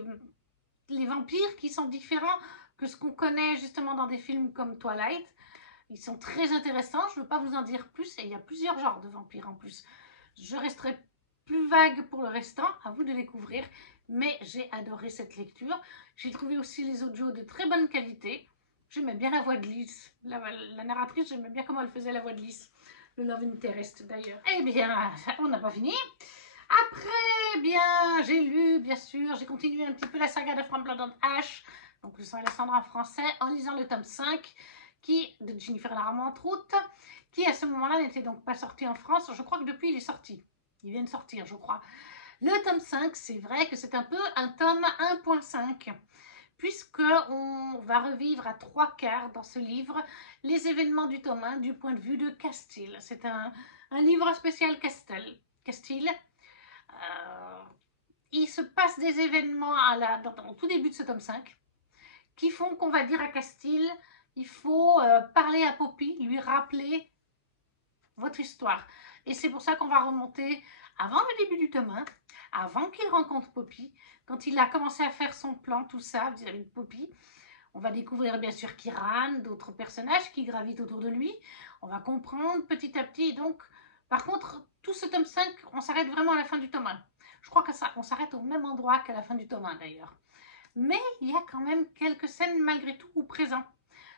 vampires qui sont différents que ce qu'on connaît justement dans des films comme Twilight. Ils sont très intéressants, je ne veux pas vous en dire plus, et il y a plusieurs genres de vampires en plus. Je resterai plus vague pour le restant, à vous de découvrir, mais j'ai adoré cette lecture. J'ai trouvé aussi les audios de très bonne qualité. J'aimais bien la voix de Lys, la narratrice, j'aimais bien comment elle faisait la voix de Lys. Le Love Interest d'ailleurs. Eh bien, on n'a pas fini. Après, bien, j'ai lu, bien sûr, j'ai continué un petit peu la saga de From Blood and Ash, donc le sang et la cendre en français, en lisant le tome 5, de Jennifer Larmont-Route, qui à ce moment-là n'était donc pas sorti en France. Je crois que depuis, il est sorti. Il vient de sortir, je crois. Le tome 5, c'est vrai que c'est un peu un tome 1.5, puisqu'on va revivre à 3/4 dans ce livre les événements du tome 1 du point de vue de Castile. C'est un livre spécial Castile. Il se passe des événements au tout début de ce tome 5 qui font qu'on va dire à Castile, il faut parler à Poppy, lui rappeler votre histoire. Et c'est pour ça qu'on va remonter avant le début du tome 1, avant qu'il rencontre Poppy, quand il a commencé à faire son plan, tout ça, vis-à-vis de Poppy. On va découvrir bien sûr Kiran, d'autres personnages qui gravitent autour de lui. On va comprendre petit à petit. Donc, par contre, tout ce tome 5, on s'arrête vraiment à la fin du tome 1. Je crois que ça, on s'arrête au même endroit qu'à la fin du tome 1 d'ailleurs. Mais il y a quand même quelques scènes malgré tout au présent.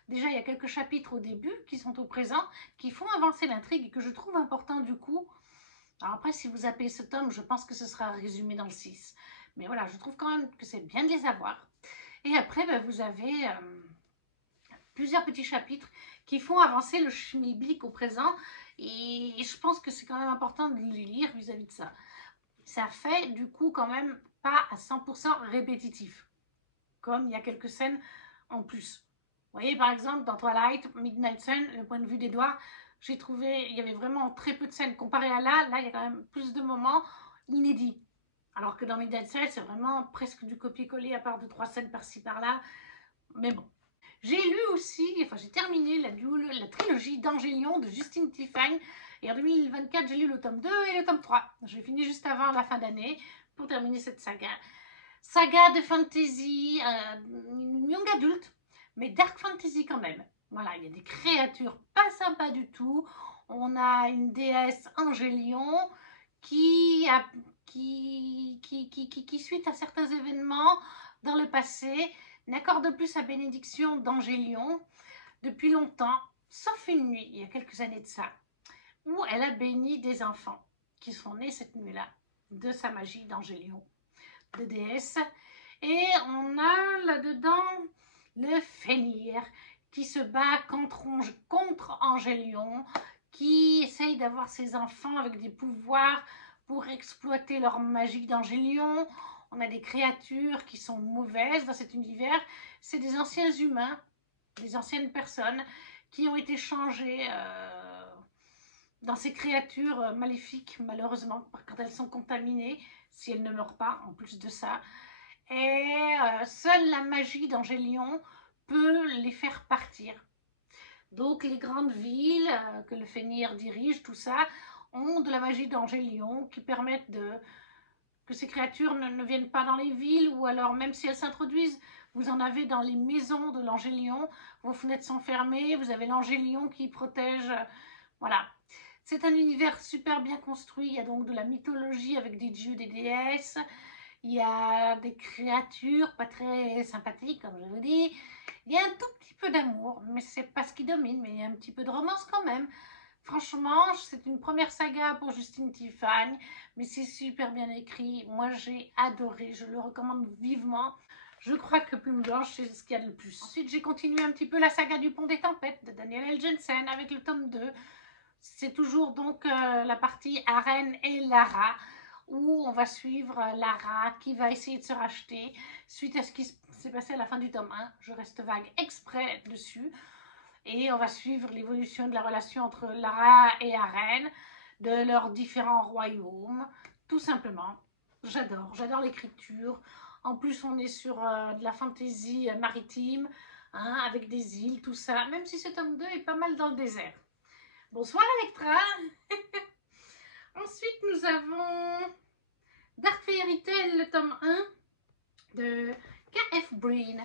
Déjà, il y a quelques chapitres au début qui sont au présent, qui font avancer l'intrigue et que je trouve important du coup. Alors après, si vous zappez ce tome, je pense que ce sera résumé dans le 6. Mais voilà, je trouve quand même que c'est bien de les avoir. Et après, ben, vous avez plusieurs petits chapitres qui font avancer le schmilblick au présent. Et je pense que c'est quand même important de les lire vis-à-vis de ça. Ça fait du coup quand même pas à 100% répétitif. Comme il y a quelques scènes en plus. Vous voyez, par exemple, dans Twilight, Midnight Sun, le point de vue d'Edward, j'ai trouvé, il y avait vraiment très peu de scènes. Comparé à là, il y a quand même plus de moments inédits. Alors que dans Midnight Sun, c'est vraiment presque du copier-coller, à part 2-3 scènes par-ci, par-là. Mais bon. J'ai lu aussi, enfin j'ai terminé la trilogie d'Angélion de Justine Tiffany. Et en 2024, j'ai lu le tome 2 et le tome 3. J'ai fini juste avant la fin d'année pour terminer cette saga. saga de fantasy, young adulte, mais dark fantasy quand même. Voilà, il y a des créatures pas sympas du tout. On a une déesse Angélion qui, suite à certains événements dans le passé, n'accorde plus sa bénédiction d'Angélion depuis longtemps, sauf une nuit, il y a quelques années de ça, où elle a béni des enfants qui sont nés cette nuit-là de sa magie d'Angélion, de déesse. Et on a là-dedans le Fenrir qui se bat contre Angélion, qui essaye d'avoir ses enfants avec des pouvoirs pour exploiter leur magie d'Angélion. On a des créatures qui sont mauvaises dans cet univers. C'est des anciens humains, des anciennes personnes qui ont été changées dans ces créatures maléfiques, malheureusement, quand elles sont contaminées, si elles ne meurent pas, en plus de ça. Et seule la magie d'Angélion peut les faire partir. Donc les grandes villes que le Fenrir dirige, tout ça, ont de la magie d'Angélion qui permettent que ces créatures ne viennent pas dans les villes, ou alors même si elles s'introduisent, vous en avez dans les maisons de l'Angélion, vos fenêtres sont fermées, vous avez l'Angélion qui protège, voilà. C'est un univers super bien construit, il y a donc de la mythologie avec des dieux, des déesses, il y a des créatures pas très sympathiques, comme je vous dis, il y a un tout petit peu d'amour, mais c'est pas ce qui domine, mais il y a un petit peu de romance quand même. Franchement, c'est une première saga pour Justine Tiffany, mais c'est super bien écrit. Moi, j'ai adoré, je le recommande vivement. Je crois que Plume Blanche, c'est ce qu'il y a de plus. Ensuite, j'ai continué un petit peu la saga du Pont des Tempêtes de Daniel L. Jensen avec le tome 2. C'est toujours donc la partie Arène et Lara, où on va suivre Lara qui va essayer de se racheter suite à ce qui s'est passé à la fin du tome 1. Je reste vague exprès dessus. Et on va suivre l'évolution de la relation entre Lara et Arène, de leurs différents royaumes, tout simplement. J'adore l'écriture. En plus, on est sur de la fantaisie maritime, hein, avec des îles, tout ça, même si ce tome 2 est pas mal dans le désert. Bonsoir Electra. Ensuite, nous avons Dark Fairy Tail, le tome 1 de K.F. Breene.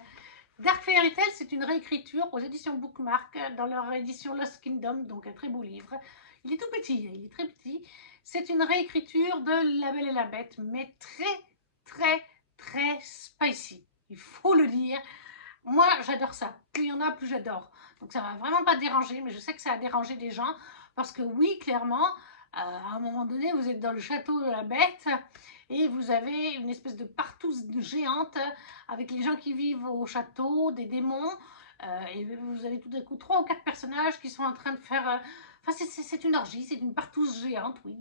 Dark Fairy Tail, c'est une réécriture aux éditions Bookmark, dans leur édition Lost Kingdom, donc un très beau livre. Il est tout petit, il est très petit. C'est une réécriture de La Belle et la Bête, mais très spicy. Il faut le dire. Moi, j'adore ça. Plus il y en a, plus j'adore. Donc ça va vraiment pas déranger, mais je sais que ça a dérangé des gens, parce que oui, clairement, à un moment donné, vous êtes dans le château de la Bête, et vous avez une espèce de partouze géante avec les gens qui vivent au château, des démons, et vous avez tout d'un coup 3 ou 4 personnages qui sont en train de faire... Enfin, c'est une orgie, c'est une partouze géante, oui,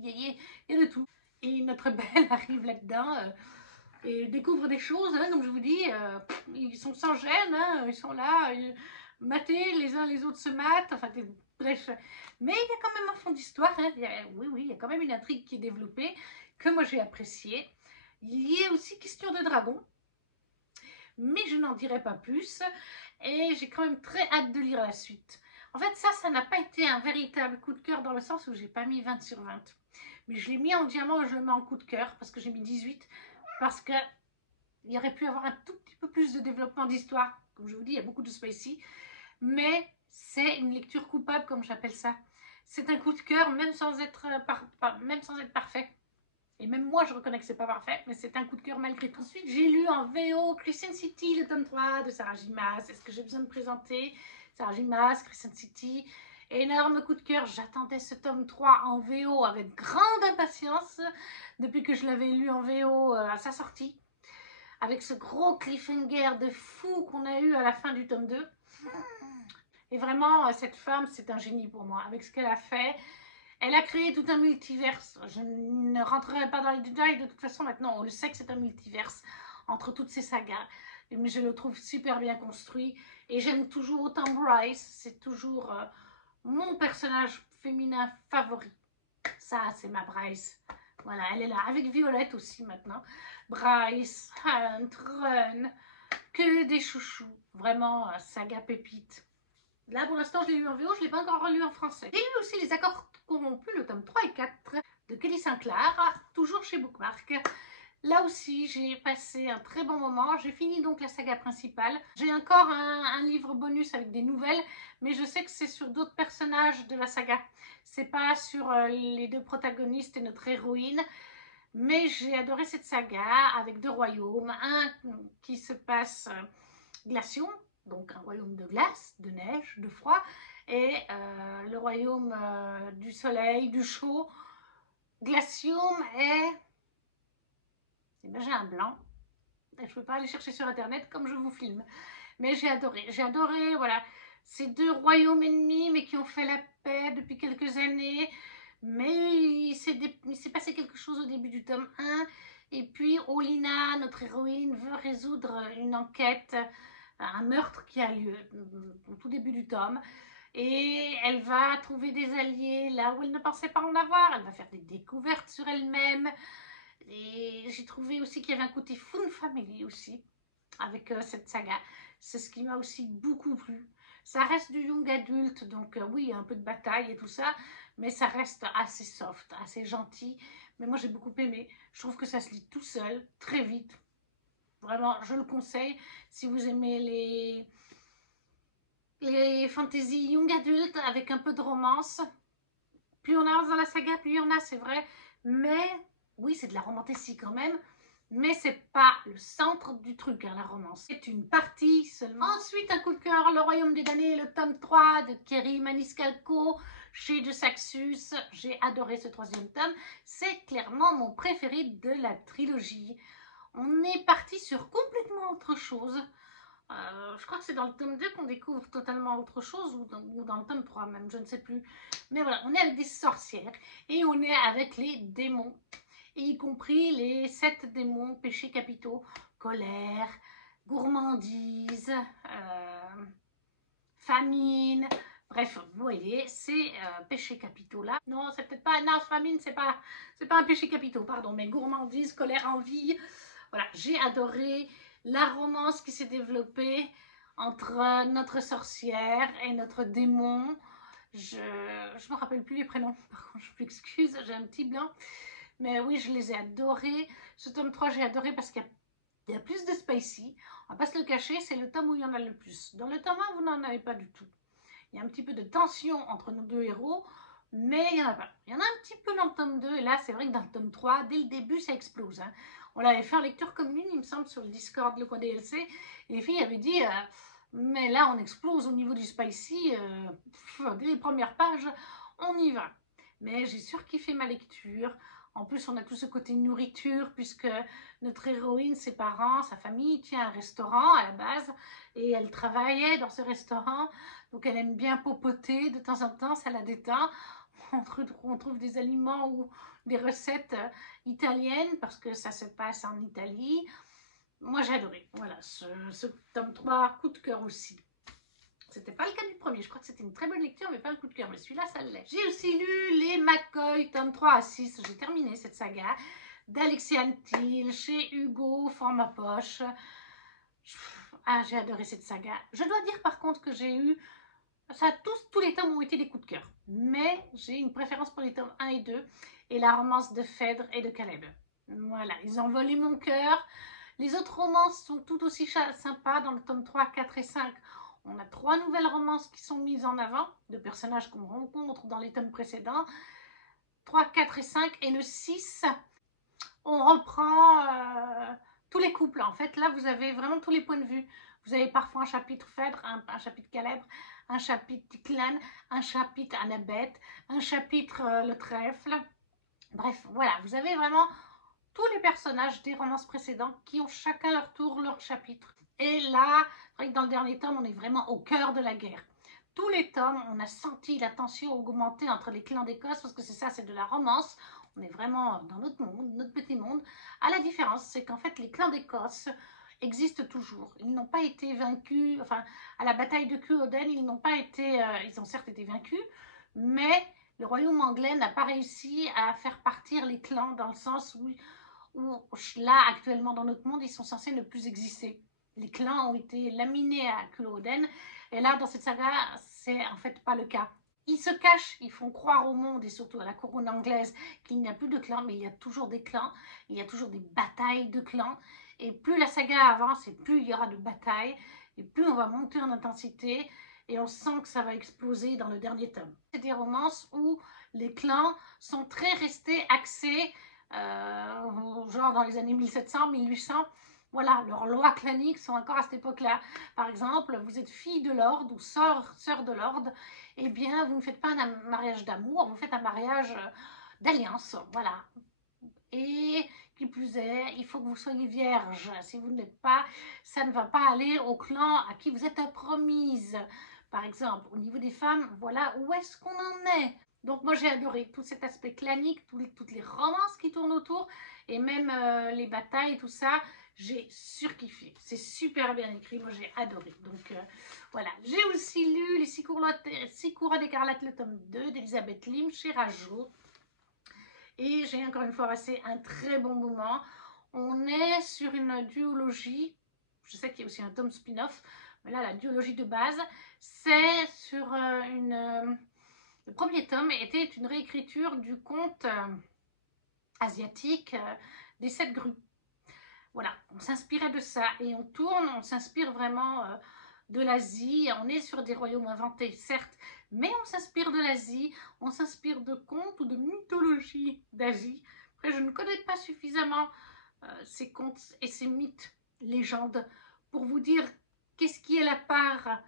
il y a de tout. Et notre Belle arrive là-dedans et découvre des choses, hein, comme je vous dis, ils sont sans gêne, hein, ils sont là, matés, les uns les autres se matent, enfin, bref. Mais il y a quand même un fond d'histoire, hein, oui, il y a quand même une intrigue qui est développée, que moi j'ai appréciée. Il y a aussi question de dragon, mais je n'en dirai pas plus, et j'ai quand même très hâte de lire la suite. En fait, ça n'a pas été un véritable coup de cœur dans le sens où j'ai pas mis 20 sur 20. Mais je l'ai mis en diamant et je le mets en coup de cœur parce que j'ai mis 18. Parce qu'il y aurait pu avoir un tout petit peu plus de développement d'histoire. Comme je vous dis, il y a beaucoup de spicy. Mais c'est une lecture coupable, comme j'appelle ça. C'est un coup de cœur, même sans être parfait. Et même moi, je reconnais que c'est pas parfait, mais c'est un coup de cœur malgré tout. Ensuite, j'ai lu en VO Crescent City, le tome 3 de Sarah J. Maas. Est-ce que j'ai besoin de présenter Sarah J. Maas, Crescent City? Énorme coup de cœur, j'attendais ce tome 3 en VO avec grande impatience depuis que je l'avais lu en VO à sa sortie. Avec ce gros cliffhanger de fou qu'on a eu à la fin du tome 2. Et vraiment, cette femme, c'est un génie pour moi. Avec ce qu'elle a fait, elle a créé tout un multiverse. Je ne rentrerai pas dans les détails, de toute façon, maintenant, on le sait que c'est un multiverse entre toutes ces sagas. Mais je le trouve super bien construit. Et j'aime toujours autant Bryce. C'est toujours mon personnage féminin favori. Ça, c'est ma Bryce. Voilà, elle est là. Avec Violette aussi, maintenant. Bryce, Hunt, Run. Que des chouchous. Vraiment, saga pépite. Là, pour l'instant, je l'ai lu en VO, je ne l'ai pas encore lu en français. J'ai lu aussi Les Accords corrompus, le tome 3 et 4 de Kelly Sinclair, toujours chez Bookmark. Là aussi, j'ai passé un très bon moment. J'ai fini donc la saga principale. J'ai encore un livre bonus avec des nouvelles, mais je sais que c'est sur d'autres personnages de la saga. C'est pas sur les deux protagonistes et notre héroïne. Mais j'ai adoré cette saga avec deux royaumes. Un qui se passe glacion, donc un royaume de glace, de neige, de froid, et le royaume du soleil, du chaud. Glacium est... Eh ben, j'ai un blanc. Je ne peux pas aller chercher sur internet comme je vous filme. Mais j'ai adoré, voilà, ces deux royaumes ennemis, mais qui ont fait la paix depuis quelques années. Mais il s'est passé quelque chose au début du tome 1. Et puis Olina, notre héroïne, veut résoudre une enquête, un meurtre qui a lieu au tout début du tome. Et elle va trouver des alliés là où elle ne pensait pas en avoir. Elle va faire des découvertes sur elle-même. Et j'ai trouvé aussi qu'il y avait un côté fun family aussi avec cette saga. C'est ce qui m'a aussi beaucoup plu. Ça reste du young adulte, donc oui, il y a un peu de bataille et tout ça, mais ça reste assez soft, assez gentil. Mais moi, j'ai beaucoup aimé. Je trouve que ça se lit tout seul, très vite. Vraiment, je le conseille si vous aimez les fantasy young adultes avec un peu de romance. Plus on avance dans la saga, plus il y en a, c'est vrai. Mais oui, c'est de la romantasy quand même. Mais c'est pas le centre du truc, hein, la romance. C'est une partie seulement. Ensuite, un coup de cœur, Le Royaume des damnés, le tome 3 de Kerry Maniscalco chez De Saxus. J'ai adoré ce troisième tome. C'est clairement mon préféré de la trilogie. On est parti sur complètement autre chose. Je crois que c'est dans le tome 2 qu'on découvre totalement autre chose, ou dans le tome 3 même, je ne sais plus. Mais voilà, on est avec des sorcières et on est avec les démons, y compris les 7 démons péchés capitaux: colère, gourmandise, famine. Bref, vous voyez, ces péchés capitaux là. Non, c'est peut-être pas, non, famine, c'est pas un péché capitaux, pardon, mais gourmandise, colère, envie. Voilà, j'ai adoré la romance qui s'est développée entre notre sorcière et notre démon. Je me rappelle plus les prénoms, par contre, je m'excuse, j'ai un petit blanc. Mais oui, je les ai adorés. Ce tome 3, j'ai adoré parce qu'il y a plus de spicy. On va pas se le cacher, c'est le tome où il y en a le plus. Dans le tome 1, vous n'en avez pas du tout. Il y a un petit peu de tension entre nos deux héros, mais il n'y en a pas. Il y en a un petit peu dans le tome 2, et là, c'est vrai que dans le tome 3, dès le début, ça explose. Hein. On l'avait fait en lecture commune, il me semble, sur le Discord, le coin DLC, et les filles avaient dit mais là, on explose au niveau du spicy, dès les premières pages, on y va. Mais j'ai surkiffé ma lecture. En plus, on a tout ce côté nourriture, puisque notre héroïne, ses parents, sa famille tient un restaurant à la base, et elle travaillait dans ce restaurant. Donc elle aime bien popoter de temps en temps, ça la détend. On trouve des aliments ou des recettes italiennes parce que ça se passe en Italie. Moi j'ai adoré. Voilà, ce tome 3, coup de cœur aussi. C'était pas le cas du premier, je crois que c'était une très bonne lecture, mais pas un coup de cœur. Mais celui-là, ça l'est. J'ai aussi lu les McCoy, tome 3 à 6. J'ai terminé cette saga d'Alexiane Thiel chez Hugo, format poche. Ah, j'ai adoré cette saga. Je dois dire par contre que j'ai eu... Ça, tous les tomes ont été des coups de cœur. Mais j'ai une préférence pour les tomes 1 et 2 et la romance de Phèdre et de Caleb. Voilà, ils ont volé mon cœur. Les autres romances sont tout aussi sympas. Dans le tome 3, 4 et 5, on a 3 nouvelles romances qui sont mises en avant, de personnages qu'on rencontre dans les tomes précédents. 3, 4 et 5. Et le 6, on reprend tous les couples. En fait, là, vous avez vraiment tous les points de vue. Vous avez parfois un chapitre Phèdre, un chapitre Caleb, un chapitre Clan, un chapitre Annabeth, un chapitre le trèfle. Bref, voilà, vous avez vraiment tous les personnages des romances précédentes qui ont chacun leur tour, leur chapitre. Et là, c'est vrai que dans le dernier tome, on est vraiment au cœur de la guerre. Tous les tomes, on a senti la tension augmenter entre les clans d'Écosse, parce que c'est ça, c'est de la romance. On est vraiment dans notre monde, notre petit monde. À la différence, c'est qu'en fait, les clans d'Écosse existent toujours. Ils n'ont pas été vaincus, enfin, à la bataille de Culloden, ils n'ont pas été, ils ont certes été vaincus, mais le royaume anglais n'a pas réussi à faire partir les clans dans le sens où là, actuellement, dans notre monde, ils sont censés ne plus exister. Les clans ont été laminés à Culloden, et là, dans cette saga, c'est en fait pas le cas. Ils se cachent, ils font croire au monde et surtout à la couronne anglaise qu'il n'y a plus de clans, mais il y a toujours des clans, il y a toujours des batailles de clans. Et plus la saga avance et plus il y aura de batailles, et plus on va monter en intensité, et on sent que ça va exploser dans le dernier tome. C'est des romances où les clans sont très restés axés, genre dans les années 1700, 1800, voilà, leurs lois claniques sont encore à cette époque-là. Par exemple, vous êtes fille de lord ou sœur de lord, eh bien, vous ne faites pas un mariage d'amour, vous faites un mariage d'alliance, voilà. Et qui plus est, il faut que vous soyez vierge. Si vous ne l'êtes pas, ça ne va pas aller au clan à qui vous êtes promise. Par exemple, au niveau des femmes, voilà où est-ce qu'on en est. Donc moi j'ai adoré tout cet aspect clanique, toutes les romances qui tournent autour, et même les batailles, tout ça, j'ai surkiffé. C'est super bien écrit, moi j'ai adoré. Donc voilà, j'ai aussi lu Les 6 couronnes d'écarlate, le tome 2 d'Elisabeth Lim chez Rajo. Et j'ai encore une fois passé un très bon moment. On est sur une duologie, je sais qu'il y a aussi un tome spin-off, mais là la duologie de base, c'est sur le premier tome était une réécriture du conte asiatique des 7 grues. Voilà, on s'inspirait de ça et on tourne, on s'inspire vraiment de l'Asie. On est sur des royaumes inventés, certes, mais on s'inspire de l'Asie, on s'inspire de contes ou de mythologie d'Asie. Après, je ne connais pas suffisamment ces contes et ces mythes, légendes, pour vous dire qu'est-ce qui est la part,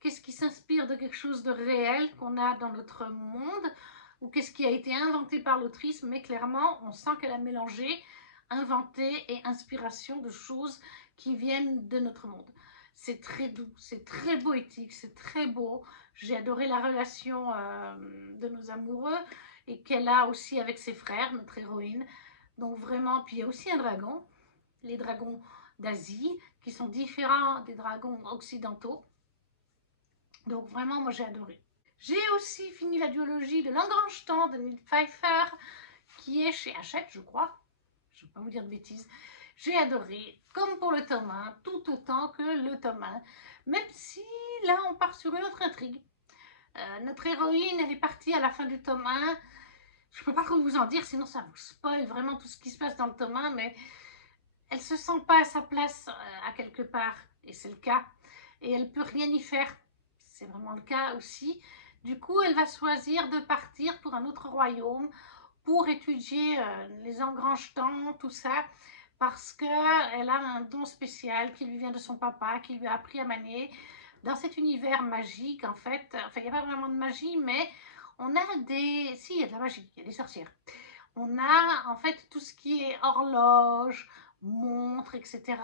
qu'est-ce qui s'inspire de quelque chose de réel qu'on a dans notre monde, ou qu'est-ce qui a été inventé par l'autrice, mais clairement, on sent qu'elle a mélangé inventé et inspiration de choses qui viennent de notre monde. C'est très doux, c'est très poétique, c'est très beau. J'ai adoré la relation de nos amoureux et qu'elle a aussi avec ses frères, notre héroïne. Donc vraiment, puis il y a aussi un dragon, les dragons d'Asie, qui sont différents des dragons occidentaux. Donc vraiment, moi j'ai adoré. J'ai aussi fini la duologie de L'Engrange-Temps de Neil Pfeiffer, qui est chez Hachette, je crois. Je ne vais pas vous dire de bêtises. J'ai adoré, comme pour le tome 1, tout autant que le tome 1, même si là on part sur une autre intrigue. Notre héroïne, elle est partie à la fin du tome 1. Je ne peux pas trop vous en dire, sinon ça vous spoil vraiment tout ce qui se passe dans le tome 1, mais elle ne se sent pas à sa place à quelque part, et c'est le cas, et elle ne peut rien y faire. C'est vraiment le cas aussi. Du coup, elle va choisir de partir pour un autre royaume, pour étudier les engrange-temps, tout ça, parce qu'elle a un don spécial qui lui vient de son papa, qui lui a appris à manier dans cet univers magique, en fait. Enfin, il n'y a pas vraiment de magie, mais on a des... Si, il y a de la magie, il y a des sorcières. On a, en fait, tout ce qui est horloge, montre, etc.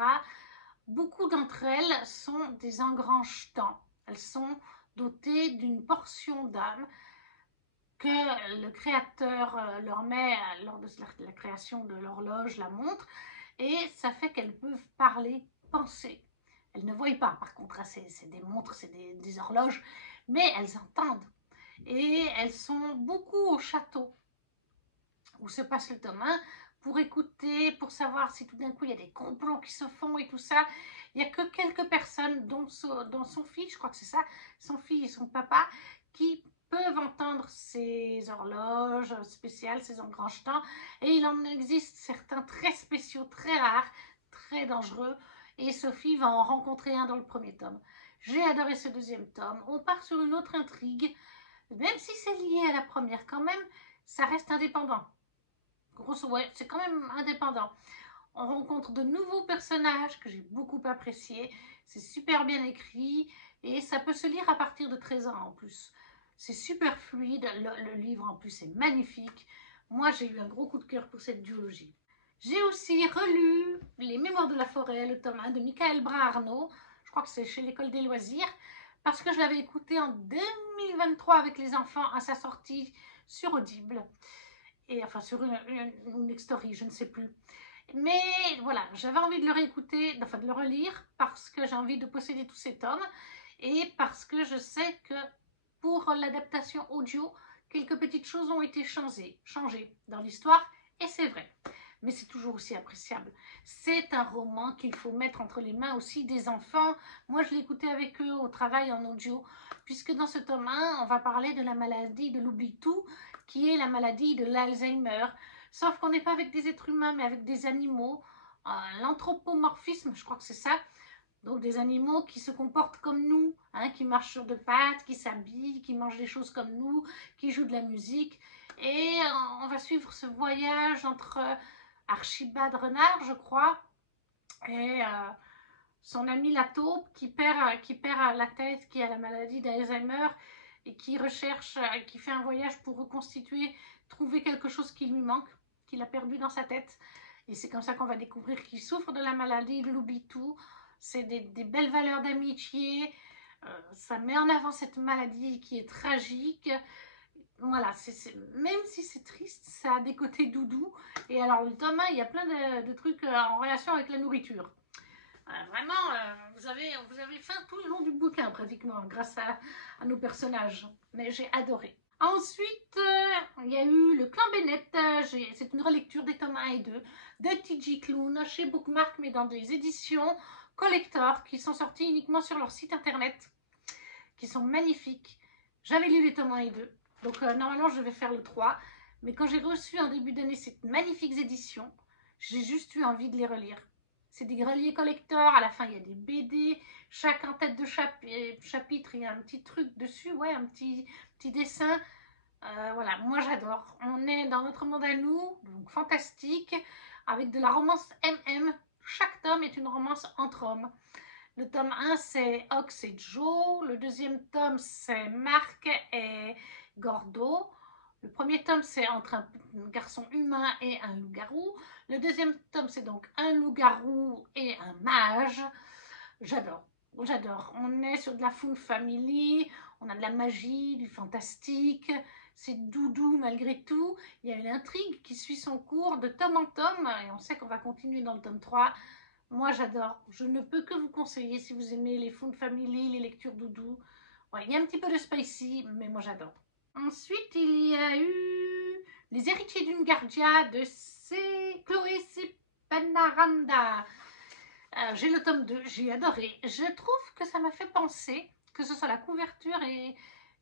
Beaucoup d'entre elles sont des engrange-temps. Elles sont dotées d'une portion d'âme que le créateur leur met lors de la création de l'horloge, la montre, et ça fait qu'elles peuvent parler, penser. Elles ne voient pas, par contre, c'est des montres, c'est des horloges, mais elles entendent. Et elles sont beaucoup au château où se passe le tome 1 pour écouter, pour savoir si tout d'un coup il y a des complots qui se font et tout ça. Il n'y a que quelques personnes, dont son fils, je crois que c'est ça, son fils et son papa, qui peuvent entendre ces horloges spéciales, ces engrange-temps, et il en existe certains très spéciaux, très rares, très dangereux, et Sophie va en rencontrer un dans le premier tome. J'ai adoré ce deuxième tome. On part sur une autre intrigue, même si c'est lié à la première quand même, ça reste indépendant. Grosso, ouais, c'est quand même indépendant. On rencontre de nouveaux personnages que j'ai beaucoup appréciés. C'est super bien écrit et ça peut se lire à partir de 13 ans en plus. C'est super fluide, le livre en plus est magnifique. Moi j'ai eu un gros coup de cœur pour cette duologie. J'ai aussi relu Les Mémoires de la forêt, le tome 1 de Michael Brun-Arnaud. Je crois que c'est chez l'École des loisirs. Parce que je l'avais écouté en 2023 avec les enfants à sa sortie sur Audible. Et enfin sur une Nextory, je ne sais plus. Mais voilà, j'avais envie de le réécouter, enfin de le relire, parce que j'ai envie de posséder tous ces tomes, et parce que je sais que pour l'adaptation audio, quelques petites choses ont été changées dans l'histoire, et c'est vrai. mais c'est toujours aussi appréciable. C'est un roman qu'il faut mettre entre les mains aussi des enfants. Moi, je l'ai écouté avec eux au travail en audio, puisque dans ce tome 1, on va parler de la maladie de l'oubli-tout, qui est la maladie de l'Alzheimer. Sauf qu'on n'est pas avec des êtres humains, mais avec des animaux. L'anthropomorphisme, je crois que c'est ça. Donc des animaux qui se comportent comme nous, hein, qui marchent sur deux pattes, qui s'habillent, qui mangent des choses comme nous, qui jouent de la musique. Et on va suivre ce voyage entre Archibald Renard, je crois, et son ami la taupe qui perd la tête, qui a la maladie d'Alzheimer et qui recherche, qui fait un voyage pour reconstituer, trouver quelque chose qui lui manque, qu'il a perdu dans sa tête. Et c'est comme ça qu'on va découvrir qu'il souffre de la maladie de l'oubli-tout. C'est des belles valeurs d'amitié. Ça met en avant cette maladie qui est tragique. Voilà, même si c'est triste, ça a des côtés doudou. Et alors, le tome 1, il y a plein de trucs en relation avec la nourriture. Vraiment, vous avez faim tout le long du bouquin, pratiquement, grâce à nos personnages. Mais j'ai adoré. Ensuite, il y a eu Le Clan Bennett. C'est une relecture des tomes 1 et 2 de T.J. Klune chez Bookmark, mais dans des éditions collector qui sont sorties uniquement sur leur site internet, qui sont magnifiques. J'avais lu les tomes 1 et 2, donc normalement je vais faire le 3. Mais quand j'ai reçu en début d'année ces magnifiques éditions, j'ai juste eu envie de les relire. C'est des reliés collector, à la fin il y a des BD, chaque en tête de chapitre il y a un petit truc dessus, ouais, un petit dessin. Voilà, moi j'adore. On est dans notre monde à nous, donc fantastique, avec de la romance MM. Chaque tome est une romance entre hommes. Le tome 1 c'est Ox et Joe, le deuxième tome c'est Marc et Gordo. Le premier tome, c'est entre un garçon humain et un loup-garou. Le deuxième tome, c'est donc un loup-garou et un mage. J'adore, j'adore. On est sur de la Found Family, on a de la magie, du fantastique. C'est doudou malgré tout. Il y a une intrigue qui suit son cours de tome en tome. Et on sait qu'on va continuer dans le tome 3. Moi, j'adore. Je ne peux que vous conseiller si vous aimez les Found Family, les lectures doudou. Ouais, il y a un petit peu de spicy, mais moi, j'adore. Ensuite, il y a eu Les héritiers d'une Gardia de Chloé Sepanaranda. J'ai le tome 2, j'ai adoré. Je trouve que ça m'a fait penser, que ce soit la couverture et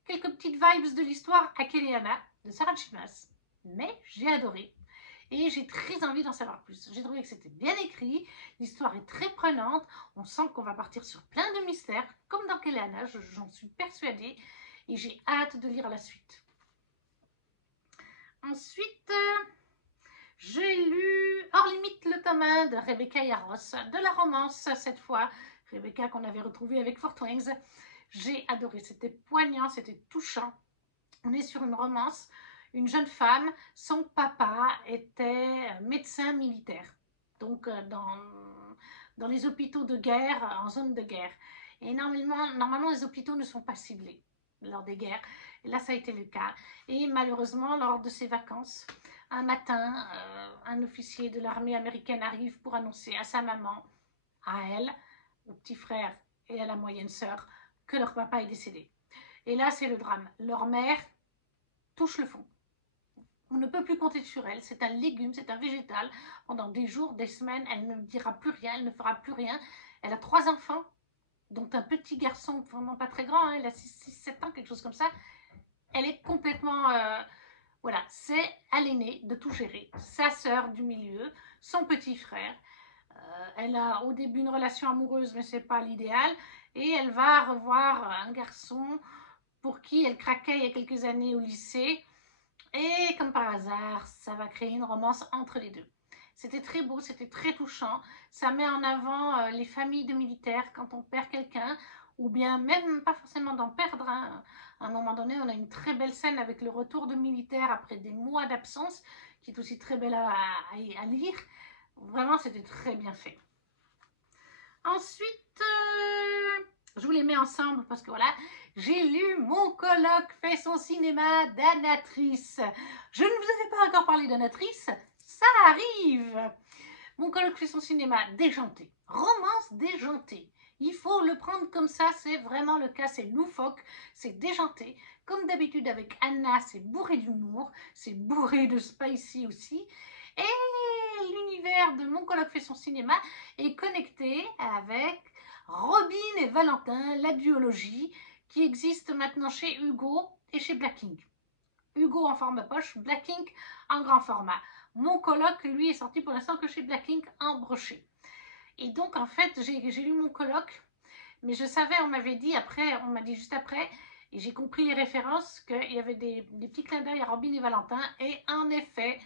quelques petites vibes de l'histoire à Keleana de Sarah Chimas. Mais j'ai adoré. Et j'ai très envie d'en savoir plus. J'ai trouvé que c'était bien écrit, l'histoire est très prenante, on sent qu'on va partir sur plein de mystères, comme dans Keleana, j'en suis persuadée. Et j'ai hâte de lire la suite. Ensuite, j'ai lu Hors limite le tome 1 de Rebecca Yarros, de la romance cette fois. Rebecca qu'on avait retrouvée avec Fort Wings. J'ai adoré, c'était poignant, c'était touchant. On est sur une romance, une jeune femme, son papa était médecin militaire. Donc dans les hôpitaux de guerre, en zone de guerre. Et normalement les hôpitaux ne sont pas ciblés lors des guerres. Et là, ça a été le cas. Et malheureusement, lors de ses vacances, un matin, un officier de l'armée américaine arrive pour annoncer à sa maman, à elle, au petit frère et à la moyenne sœur, que leur papa est décédé. Et là, c'est le drame. Leur mère touche le fond. On ne peut plus compter sur elle. C'est un légume, c'est un végétal. Pendant des jours, des semaines, elle ne dira plus rien, elle ne fera plus rien. Elle a 3 enfants, dont un petit garçon vraiment pas très grand, hein, elle a 6-7 ans, quelque chose comme ça. Elle est complètement... voilà, c'est à l'aînée de tout gérer. Sa sœur du milieu, son petit frère. Elle a au début une relation amoureuse, mais c'est pas l'idéal. Et elle va revoir un garçon pour qui elle craquait il y a quelques années au lycée. Et comme par hasard, ça va créer une romance entre les deux. C'était très beau, c'était très touchant. Ça met en avant les familles de militaires quand on perd quelqu'un, ou bien même pas forcément d'en perdre. Hein. À un moment donné, on a une très belle scène avec le retour de militaires après des mois d'absence, qui est aussi très belle à lire. Vraiment, c'était très bien fait. Ensuite, je vous les mets ensemble parce que voilà, j'ai lu Mon coloc fait son cinéma d'Anatrice. Je ne vous avais pas encore parlé d'Anatrice, ça arrive. Mon coloc fait son cinéma déjanté, romance déjantée. Il faut le prendre comme ça, c'est vraiment le cas, c'est loufoque, c'est déjanté. Comme d'habitude avec Anna, c'est bourré d'humour, c'est bourré de spicy aussi. Et l'univers de Mon coloc fait son cinéma est connecté avec Robin et Valentin, la duologie qui existe maintenant chez Hugo et chez Black Ink. Hugo en format poche, Black Ink en grand format. Mon coloc, lui, est sorti pour l'instant que chez Black Ink en brochet. Et donc, en fait, j'ai lu Mon coloc, mais je savais, on m'avait dit après, on m'a dit juste après, et j'ai compris les références, qu'il y avait des petits clins d'œil à Robin et Valentin, et en effet,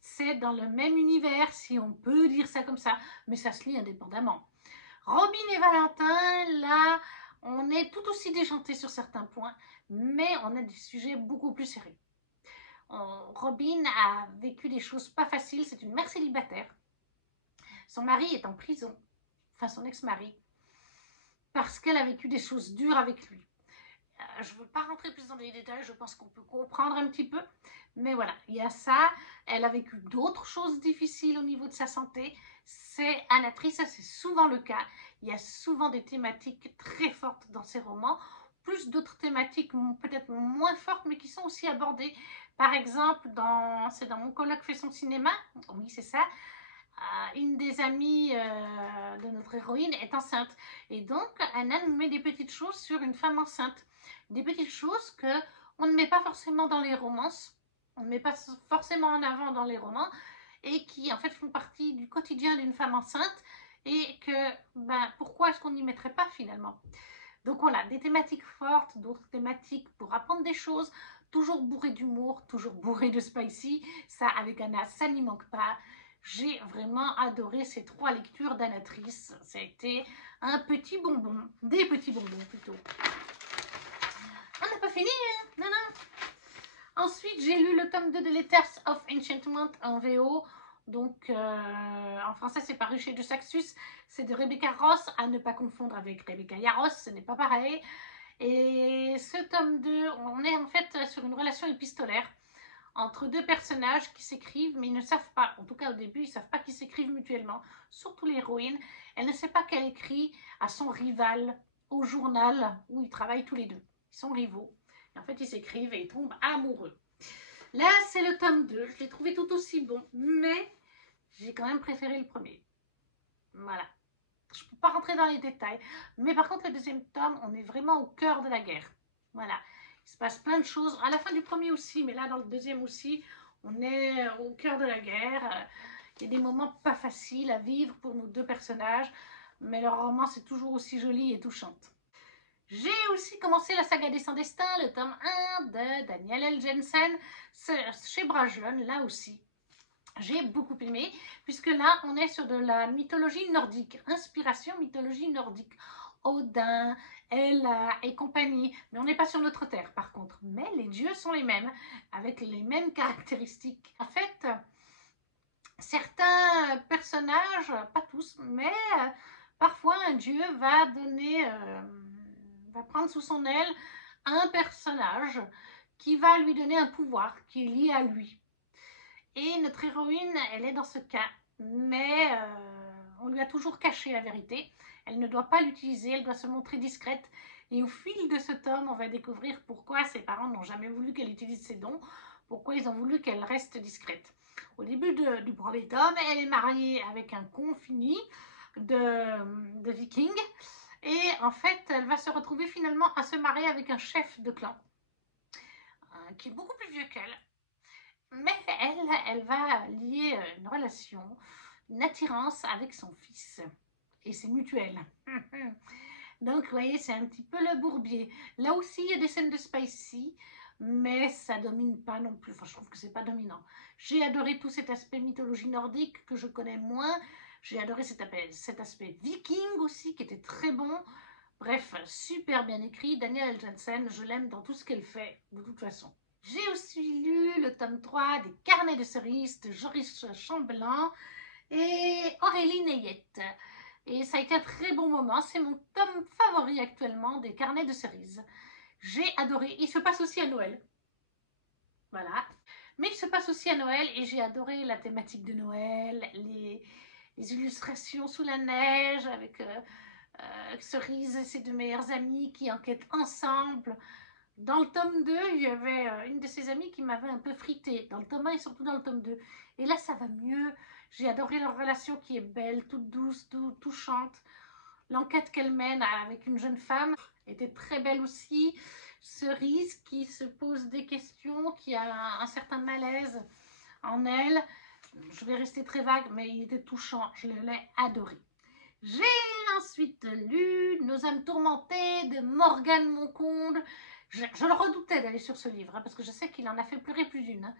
c'est dans le même univers, si on peut dire ça comme ça, mais ça se lit indépendamment. Robin et Valentin, là, on est tout aussi déjanté sur certains points, mais on a des sujets beaucoup plus sérieux. Robin a vécu des choses pas faciles, c'est une mère célibataire. Son mari est en prison, enfin son ex-mari, parce qu'elle a vécu des choses dures avec lui. Je ne veux pas rentrer plus dans les détails, je pense qu'on peut comprendre un petit peu. Mais voilà, il y a ça. Elle a vécu d'autres choses difficiles au niveau de sa santé. C'est Anna-Trice, ça c'est souvent le cas. Il y a souvent des thématiques très fortes dans ces romans, plus d'autres thématiques peut-être moins fortes, mais qui sont aussi abordées. Par exemple, c'est dans Mon coloc fait son cinéma, oui c'est ça, une des amies de notre héroïne est enceinte. Et donc, Anna nous met des petites choses sur une femme enceinte. Des petites choses qu'on ne met pas forcément dans les romances, on ne met pas forcément en avant dans les romans, et qui en fait font partie du quotidien d'une femme enceinte, et que, pourquoi est-ce qu'on n'y mettrait pas finalement? Donc voilà, des thématiques fortes, d'autres thématiques pour apprendre des choses, toujours bourré d'humour, toujours bourré de spicy. Ça, avec Anna, ça n'y manque pas. J'ai vraiment adoré ces 3 lectures d'Anna-Trice. Ça a été un petit bonbon, des petits bonbons plutôt. On n'a pas fini, hein? Non, non. Ensuite, j'ai lu le tome 2 de Letters of Enchantment en VO. Donc, en français, c'est paru chez De Saxus. C'est de Rebecca Ross, à ne pas confondre avec Rebecca Yarros, ce n'est pas pareil. Et ce tome 2, on est en fait sur une relation épistolaire entre 2 personnages qui s'écrivent, mais ils ne savent pas, en tout cas au début, ils ne savent pas qu'ils s'écrivent mutuellement, surtout l'héroïne. Elle ne sait pas qu'elle écrit à son rival au journal où ils travaillent tous les deux. Ils sont rivaux. Et en fait, ils s'écrivent et ils tombent amoureux. Là, c'est le tome 2. Je l'ai trouvé tout aussi bon, mais j'ai quand même préféré le premier. Voilà. Je ne peux pas rentrer dans les détails. Mais par contre, le deuxième tome, on est vraiment au cœur de la guerre. Voilà. Il se passe plein de choses. À la fin du premier aussi, mais là, dans le deuxième aussi, on est au cœur de la guerre. Il y a des moments pas faciles à vivre pour nos 2 personnages. Mais leur romance est toujours aussi jolie et touchante. J'ai aussi commencé la saga des Sans Destin, le tome 1 de Daniel L. Jensen, chez Brajlon, là aussi. J'ai beaucoup aimé, puisque là, on est sur de la mythologie nordique, inspiration mythologie nordique. Odin, Hela et compagnie. Mais on n'est pas sur notre terre, par contre. Mais les dieux sont les mêmes, avec les mêmes caractéristiques. En fait, certains personnages, pas tous, mais parfois un dieu va prendre sous son aile un personnage qui va lui donner un pouvoir qui est lié à lui. Et notre héroïne, elle est dans ce cas, mais on lui a toujours caché la vérité. Elle ne doit pas l'utiliser, elle doit se montrer discrète. Et au fil de ce tome, on va découvrir pourquoi ses parents n'ont jamais voulu qu'elle utilise ses dons, pourquoi ils ont voulu qu'elle reste discrète. Au début du premier tome, elle est mariée avec un con fini de viking. Et en fait, elle va se retrouver finalement à se marier avec un chef de clan, qui est beaucoup plus vieux qu'elle. Mais elle va lier une relation, une attirance avec son fils. Et c'est mutuel. Donc, vous voyez, c'est un petit peu le bourbier. Là aussi, il y a des scènes de spicy, mais ça domine pas non plus. Enfin, je trouve que c'est pas dominant. J'ai adoré tout cet aspect mythologie nordique que je connais moins. J'ai adoré cet aspect viking aussi, qui était très bon. Bref, super bien écrit. Daniel L. Jensen, je l'aime dans tout ce qu'elle fait, de toute façon. J'ai aussi lu le tome 3 des Carnets de cerises de Joris Chambellan et Aurélie Nayette. Et ça a été un très bon moment. C'est mon tome favori actuellement des Carnets de cerises. J'ai adoré. Il se passe aussi à Noël. Voilà. Mais il se passe aussi à Noël et j'ai adoré la thématique de Noël, les illustrations sous la neige avec Cerise et ses 2 meilleures amies qui enquêtent ensemble. Dans le tome 2, il y avait une de ses amies qui m'avait un peu frité, dans le tome 1 et surtout dans le tome 2. Et là, ça va mieux. J'ai adoré leur relation qui est belle, toute douce, touchante. L'enquête qu'elle mène avec une jeune femme était très belle aussi. Cerise qui se pose des questions, qui a un certain malaise en elle. Je vais rester très vague, mais il était touchant. Je l'ai adoré. J'ai ensuite lu Nos âmes tourmentées de Morgane Moncomble. Je le redoutais d'aller sur ce livre, hein, parce que je sais qu'il en a fait pleurer plus d'une. Hein,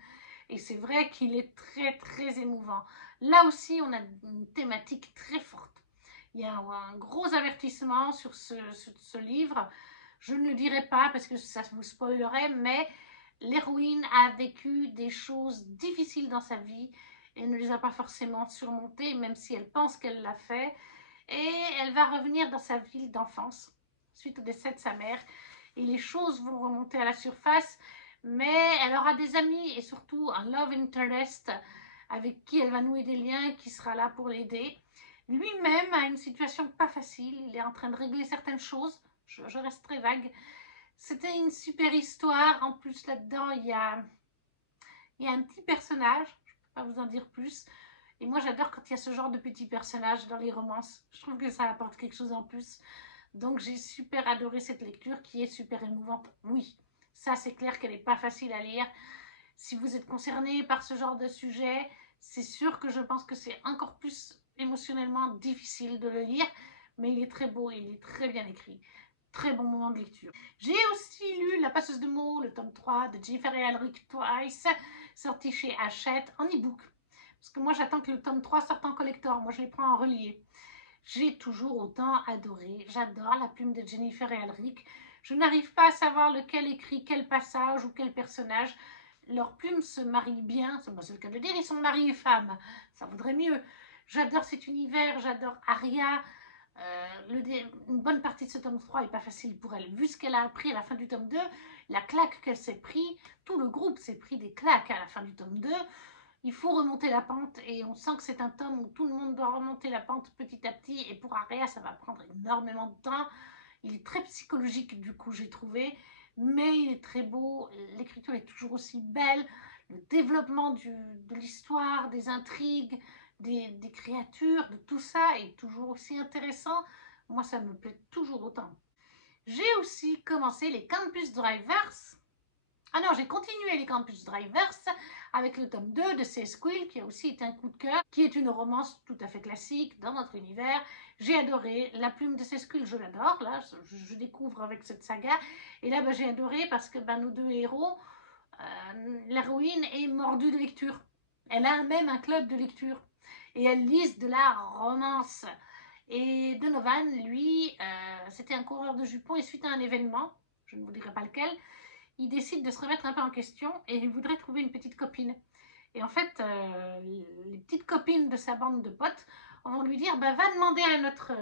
et c'est vrai qu'il est très très émouvant. Là aussi, on a une thématique très forte. Il y a un gros avertissement sur ce livre. Je ne le dirai pas parce que ça vous spoilerait, mais l'héroïne a vécu des choses difficiles dans sa vie et ne les a pas forcément surmontées, même si elle pense qu'elle l'a fait. Et elle va revenir dans sa ville d'enfance, suite au décès de sa mère. Et les choses vont remonter à la surface, mais elle aura des amis et surtout un love interest avec qui elle va nouer des liens, qui sera là pour l'aider. Lui-même a une situation pas facile, il est en train de régler certaines choses, je reste très vague. C'était une super histoire, en plus là-dedans il y a un petit personnage, je ne peux pas vous en dire plus, et moi j'adore quand il y a ce genre de petits personnages dans les romances, je trouve que ça apporte quelque chose en plus. Donc j'ai super adoré cette lecture qui est super émouvante. Oui, ça c'est clair qu'elle n'est pas facile à lire. Si vous êtes concerné par ce genre de sujet, c'est sûr que je pense que c'est encore plus émotionnellement difficile de le lire, mais il est très beau et il est très bien écrit. Très bon moment de lecture. J'ai aussi lu La passeuse de mots, le tome 3 de Jennifer et Alric Twice, sorti chez Hachette en e-book. Parce que moi j'attends que le tome 3 sorte en collector, moi je les prends en relié. J'ai toujours autant adoré, j'adore la plume de Jennifer et Alric. Je n'arrive pas à savoir lequel écrit quel passage ou quel personnage. Leurs plumes se marient bien, c'est le cas de le dire, ils sont mari et femme, ça vaudrait mieux. J'adore cet univers, j'adore Aria. Une bonne partie de ce tome 3 n'est pas facile pour elle. Vu ce qu'elle a appris à la fin du tome 2, la claque qu'elle s'est pris, tout le groupe s'est pris des claques à la fin du tome 2. Il faut remonter la pente et on sent que c'est un tome où tout le monde doit remonter la pente petit à petit et pour Aria ça va prendre énormément de temps. Il est très psychologique du coup j'ai trouvé, mais il est très beau, l'écriture est toujours aussi belle, le développement de l'histoire, des intrigues, des créatures, de tout ça est toujours aussi intéressant. Moi ça me plaît toujours autant. J'ai aussi commencé les Campus Drivers. Ah non, j'ai continué les Campus Drivers avec le tome 2 de C. Squill, qui a aussi été un coup de cœur, qui est une romance tout à fait classique dans notre univers. J'ai adoré. La plume de C. Squill, je l'adore. Là, je découvre avec cette saga. Et là, j'ai adoré parce que nos deux héros, l'héroïne est mordue de lecture. Elle a même un club de lecture. Et elle lise de la romance. Et Donovan, lui, c'était un coureur de jupons et suite à un événement, je ne vous dirai pas lequel, il décide de se remettre un peu en question et il voudrait trouver une petite copine. Et en fait, les petites copines de sa bande de potes vont lui dire, va demander à notre,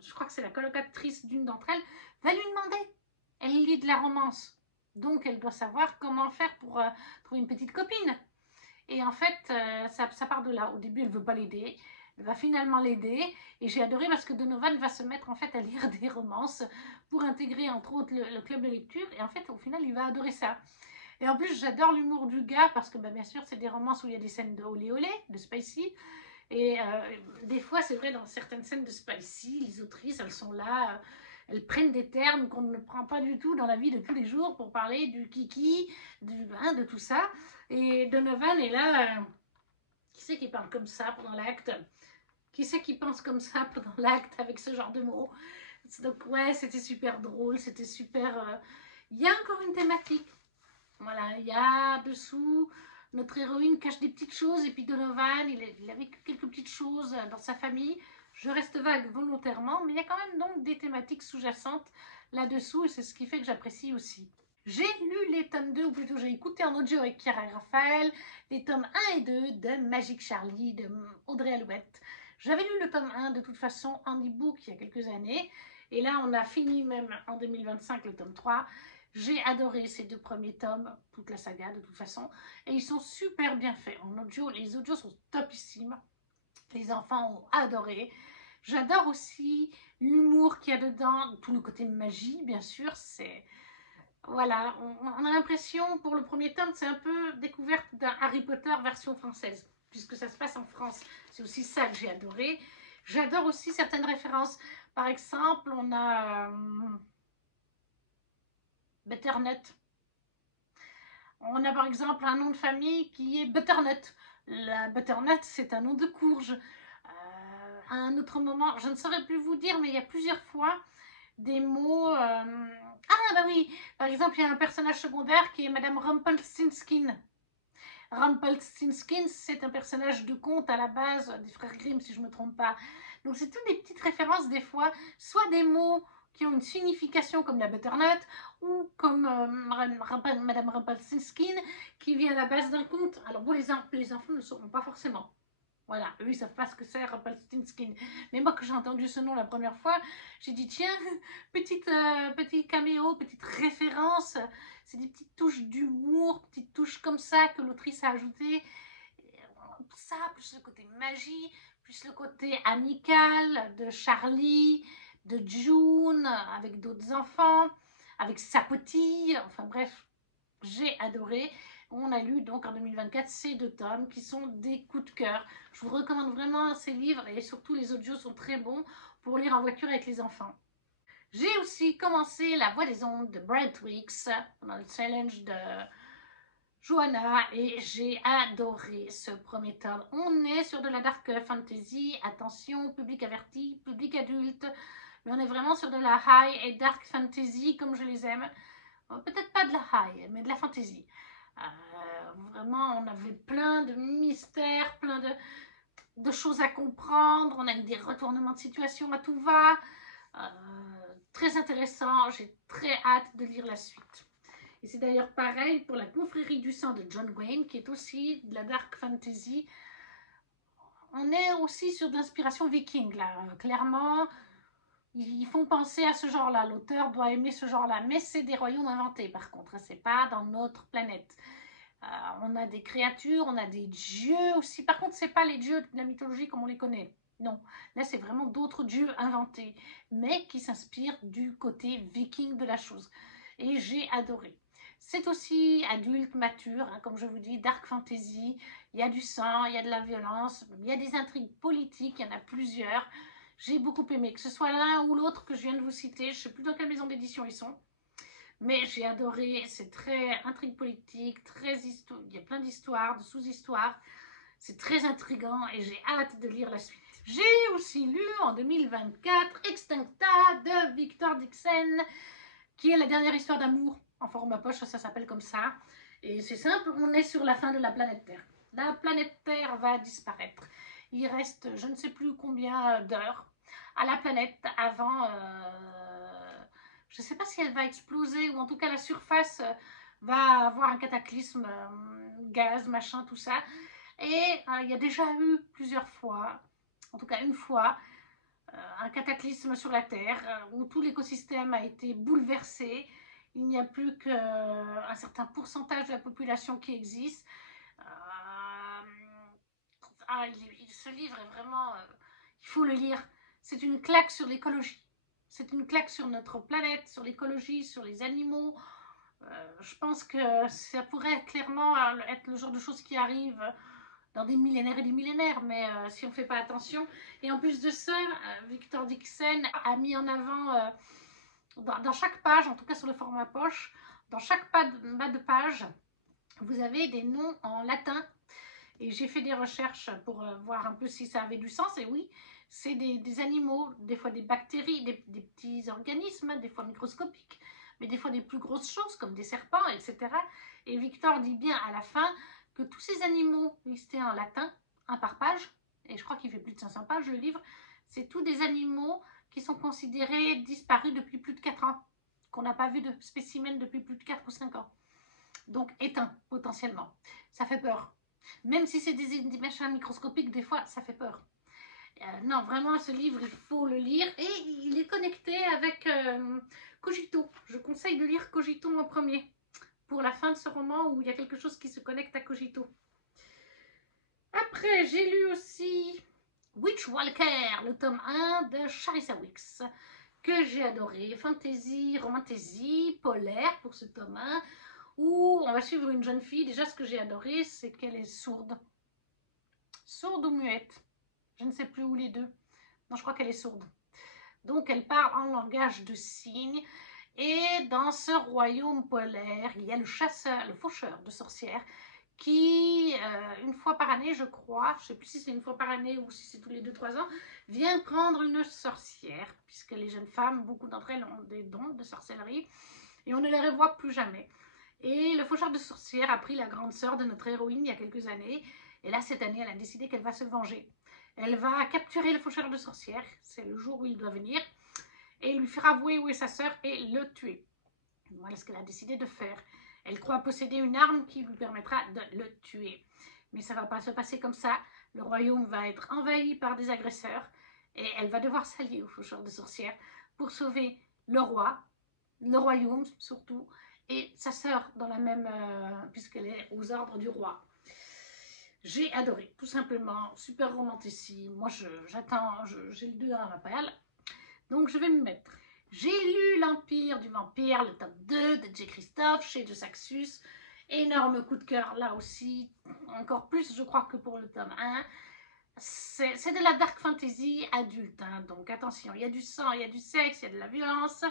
je crois que c'est la colocatrice d'une d'entre elles, va lui demander. Elle lit de la romance, donc elle doit savoir comment faire pour trouver une petite copine. Et en fait, ça part de là. Au début, elle ne veut pas l'aider. Elle va finalement l'aider. Et j'ai adoré parce que Donovan va se mettre en fait à lire des romances pour intégrer entre autres le club de lecture. Et en fait, au final, il va adorer ça. Et en plus, j'adore l'humour du gars parce que bien sûr, c'est des romances où il y a des scènes de olé olé, de spicy. Et des fois, c'est vrai, dans certaines scènes de spicy, les autrices, elles sont là, elles prennent des termes qu'on ne prend pas du tout dans la vie de tous les jours pour parler du kiki, de tout ça. Et Donovan est là, qui c'est qui parle comme ça pendant l'acte? Qui c'est qui pense comme ça pendant l'acte avec ce genre de mots? Donc ouais, c'était super drôle, c'était super... Il y a encore une thématique. Voilà, il y a dessous, notre héroïne cache des petites choses et puis Donovan, il a vécu quelques petites choses dans sa famille. Je reste vague volontairement, mais il y a quand même donc des thématiques sous-jacentes là-dessous et c'est ce qui fait que j'apprécie aussi. J'ai lu les tomes 2, ou plutôt j'ai écouté en audio avec Chiara et Raphaël, les tomes 1 et 2 de Magic Charlie, de Audrey Alouette. J'avais lu le tome 1 de toute façon en e-book il y a quelques années, et là on a fini même en 2025 le tome 3. J'ai adoré ces deux premiers tomes, toute la saga de toute façon, et ils sont super bien faits. En audio, les audios sont topissimes, les enfants ont adoré. J'adore aussi l'humour qu'il y a dedans, tout le côté magie bien sûr, c'est Voilà, on a l'impression, pour le premier tome, c'est un peu découverte d'un Harry Potter version française, puisque ça se passe en France. C'est aussi ça que j'ai adoré. J'adore aussi certaines références. Par exemple, on a Butternut. On a par exemple un nom de famille qui est Butternut. La Butternut, c'est un nom de courge. À un autre moment, je ne saurais plus vous dire, mais il y a plusieurs fois des mots... Ah bah oui, par exemple, il y a un personnage secondaire qui est Madame Rumpelstiltskin. Rumpelstiltskin, c'est un personnage de conte à la base des frères Grimm, si je ne me trompe pas. Donc c'est toutes des petites références des fois, soit des mots qui ont une signification comme la butternut, ou comme Madame Rumpelstiltskin, qui vient à la base d'un conte. Alors bon, les enfants ne le sauront pas forcément. Voilà, eux ils savent pas ce que c'est Rumpelstiltskin. Mais moi quand j'ai entendu ce nom la première fois, j'ai dit tiens, petit caméo, petite référence, c'est des petites touches d'humour, petites touches comme ça que l'autrice a ajoutées. Ça, plus le côté magie, plus le côté amical de Charlie, de June, avec d'autres enfants, avec Sapoti, enfin bref, j'ai adoré. On a lu donc en 2024 ces 2 tomes qui sont des coups de cœur. Je vous recommande vraiment ces livres et surtout les audios sont très bons pour lire en voiture avec les enfants. J'ai aussi commencé La Voix des Ondes de Brentwix dans le challenge de Johanna et j'ai adoré ce premier tome. On est sur de la dark fantasy, attention, public averti, public adulte, mais on est vraiment sur de la high et dark fantasy comme je les aime. Peut-être pas de la high, mais de la fantasy. Vraiment, on avait plein de mystères, plein de choses à comprendre. On a eu des retournements de situation à tout va. Très intéressant. J'ai très hâte de lire la suite. Et c'est d'ailleurs pareil pour la confrérie du sang de John Wayne, qui est aussi de la dark fantasy. On est aussi sur de l'inspiration viking, là. Clairement, ils font penser à ce genre-là. L'auteur doit aimer ce genre-là. Mais c'est des royaumes inventés, par contre. C'est pas dans notre planète. On a des créatures, on a des dieux aussi. Par contre, c'est pas les dieux de la mythologie comme on les connaît. Non, là c'est vraiment d'autres dieux inventés, mais qui s'inspirent du côté viking de la chose. Et j'ai adoré. C'est aussi adulte, mature, hein, comme je vous dis, dark fantasy. Il y a du sang, il y a de la violence, il y a des intrigues politiques, il y en a plusieurs. J'ai beaucoup aimé, que ce soit l'un ou l'autre que je viens de vous citer. Je ne sais plus dans quelle maison d'édition ils sont. Mais j'ai adoré, c'est très intrigue politique, très il y a plein d'histoires, de sous-histoires. C'est très intriguant et j'ai hâte de lire la suite. J'ai aussi lu en 2024 Extincta de Victor Dixon, qui est la dernière histoire d'amour en format poche, ça s'appelle comme ça. Et c'est simple, on est sur la fin de la planète Terre. La planète Terre va disparaître. Il reste je ne sais plus combien d'heures à la planète avant... je ne sais pas si elle va exploser ou en tout cas la surface va avoir un cataclysme, gaz, machin, tout ça. Et il y a déjà eu plusieurs fois, en tout cas une fois, un cataclysme sur la Terre où tout l'écosystème a été bouleversé. Il n'y a plus qu'un certain pourcentage de la population qui existe. Ce livre est vraiment... il faut le lire. C'est une claque sur l'écologie. C'est une claque sur notre planète, sur l'écologie, sur les animaux. Je pense que ça pourrait clairement être le genre de choses qui arrivent dans des millénaires et des millénaires, mais si on ne fait pas attention. Et en plus de ça, Victor Dixon a mis en avant, dans chaque page, en tout cas sur le format poche, dans chaque bas de page, vous avez des noms en latin. Et j'ai fait des recherches pour voir un peu si ça avait du sens. Et oui, c'est des animaux, des fois des bactéries, des petits organismes, des fois microscopiques, mais des fois des plus grosses choses comme des serpents, etc. Et Victor dit bien à la fin que tous ces animaux listés en latin, un par page, et je crois qu'il fait plus de 500 pages le livre, c'est tous des animaux qui sont considérés disparus depuis plus de 4 ans, qu'on n'a pas vu de spécimens depuis plus de 4 ou 5 ans. Donc éteints potentiellement. Ça fait peur. Même si c'est des machins microscopiques, des fois, ça fait peur. Non, vraiment, ce livre, il faut le lire. Et il est connecté avec Cogito. Je conseille de lire Cogito en premier, pour la fin de ce roman où il y a quelque chose qui se connecte à Cogito. Après, j'ai lu aussi Witchwalker, le tome 1 de Charissa Wicks, que j'ai adoré, fantasy, romantasy, polaire pour ce tome 1, où on va suivre une jeune fille. Déjà, ce que j'ai adoré, c'est qu'elle est sourde. Sourde ou muette, je ne sais plus où les deux. Non, je crois qu'elle est sourde. Donc, elle parle en langage de signes. Et dans ce royaume polaire, il y a le chasseur, le faucheur de sorcières qui, une fois par année, je crois, je ne sais plus si c'est une fois par année ou si c'est tous les 2-3 ans, vient prendre une sorcière, puisque les jeunes femmes, beaucoup d'entre elles ont des dons de sorcellerie, et on ne les revoit plus jamais. Et le faucheur de sorcières a pris la grande sœur de notre héroïne il y a quelques années, et là, cette année, elle a décidé qu'elle va se venger. Elle va capturer le faucheur de sorcières, c'est le jour où il doit venir, et lui faire avouer où est sa sœur et le tuer. Voilà ce qu'elle a décidé de faire. Elle croit posséder une arme qui lui permettra de le tuer. Mais ça ne va pas se passer comme ça. Le royaume va être envahi par des agresseurs et elle va devoir s'allier au faucheur de sorcières pour sauver le roi, le royaume surtout, et sa sœur dans la même, puisqu'elle est aux ordres du roi. J'ai adoré, tout simplement, super romanticime. Moi, j'attends, j'ai le 2 à ma palle, donc je vais me mettre. J'ai lu L'Empire du Vampire, le tome 2 de J. Christophe chez De Saxus. Énorme coup de cœur là aussi, encore plus je crois que pour le tome 1. C'est de la dark fantasy adulte, hein, donc attention, il y a du sang, il y a du sexe, il y a de la violence,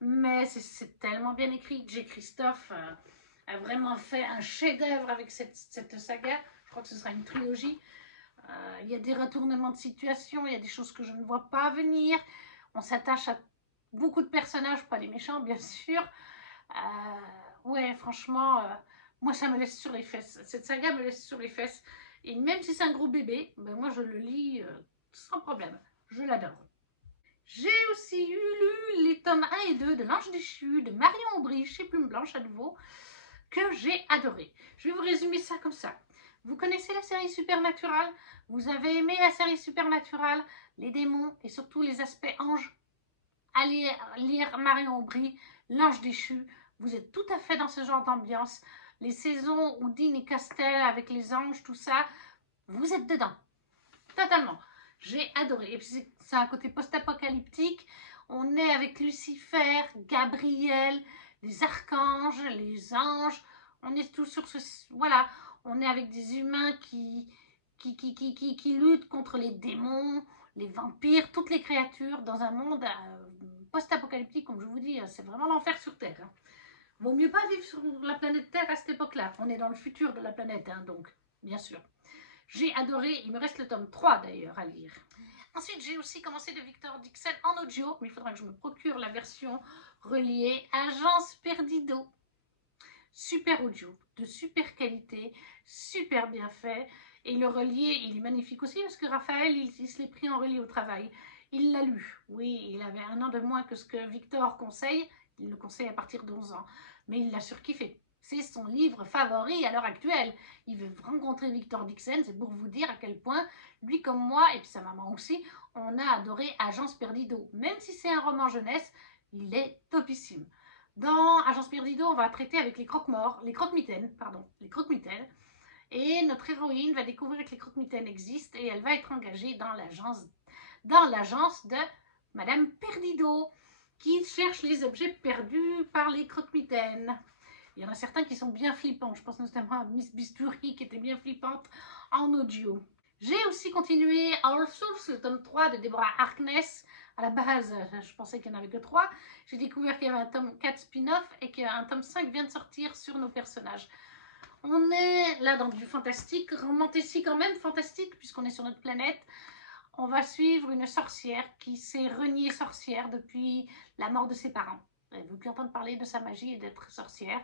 mais c'est tellement bien écrit. J. Christophe a vraiment fait un chef-d'œuvre avec cette saga. Je crois que ce sera une trilogie. Il y a des retournements de situation, il y a des choses que je ne vois pas venir. On s'attache à beaucoup de personnages, pas les méchants bien sûr. Ouais, franchement, moi ça me laisse sur les fesses. Cette saga me laisse sur les fesses. Et même si c'est un gros bébé, ben moi je le lis sans problème. Je l'adore. J'ai aussi lu les tomes 1 et 2 de L'Ange déchu de Marion Aubry chez Plume Blanche à nouveau, que j'ai adoré. Je vais vous résumer ça comme ça. Vous connaissez la série Supernatural? Vous avez aimé la série Supernatural, les démons et surtout les aspects anges? Allez lire Marion Aubry, L'Ange déchu. Vous êtes tout à fait dans ce genre d'ambiance. Les saisons où Dean et Castel avec les anges, tout ça, vous êtes dedans. Totalement. J'ai adoré. Et puis c'est un côté post-apocalyptique. On est avec Lucifer, Gabriel, les archanges, les anges. On est tous sur ce... Voilà. On est avec des humains qui luttent contre les démons, les vampires, toutes les créatures dans un monde post-apocalyptique, comme je vous dis. C'est vraiment l'enfer sur Terre. Hein. Vaut mieux pas vivre sur la planète Terre à cette époque-là. On est dans le futur de la planète, hein, donc, bien sûr. J'ai adoré, il me reste le tome 3 d'ailleurs à lire. Ensuite, j'ai aussi commencé de Victor Dixon en audio, mais il faudra que je me procure la version reliée. Agence Perdido. Super audio, de super qualité, super bien fait. Et le relié, il est magnifique aussi parce que Raphaël, il se l'est pris en relié au travail. Il l'a lu. Oui, il avait 1 an de moins que ce que Victor conseille. Il le conseille à partir de 11 ans. Mais il l'a surkiffé. C'est son livre favori à l'heure actuelle. Il veut rencontrer Victor Dixon, c'est pour vous dire à quel point, lui comme moi, et puis sa maman aussi, on a adoré Agence Perdido. Même si c'est un roman jeunesse, il est topissime. Dans Agence Perdido, on va traiter avec les croque-morts, les croque-mitaines, pardon, les croque-mitaines. Et notre héroïne va découvrir que les croque-mitaines existent et elle va être engagée dans l'agence de Madame Perdido, qui cherche les objets perdus par les croque-mitaines. Il y en a certains qui sont bien flippants. Je pense notamment à Miss Bisturi qui était bien flippante en audio. J'ai aussi continué All Souls, le tome 3 de Deborah Harkness. À la base, je pensais qu'il n'y en avait que 3. J'ai découvert qu'il y avait un tome 4 spin-off et qu'un tome 5 vient de sortir sur nos personnages. On est là dans du fantastique, romantique quand même, fantastique, puisqu'on est sur notre planète. On va suivre une sorcière qui s'est reniée sorcière depuis la mort de ses parents. Elle ne veut plus entendre parler de sa magie et d'être sorcière.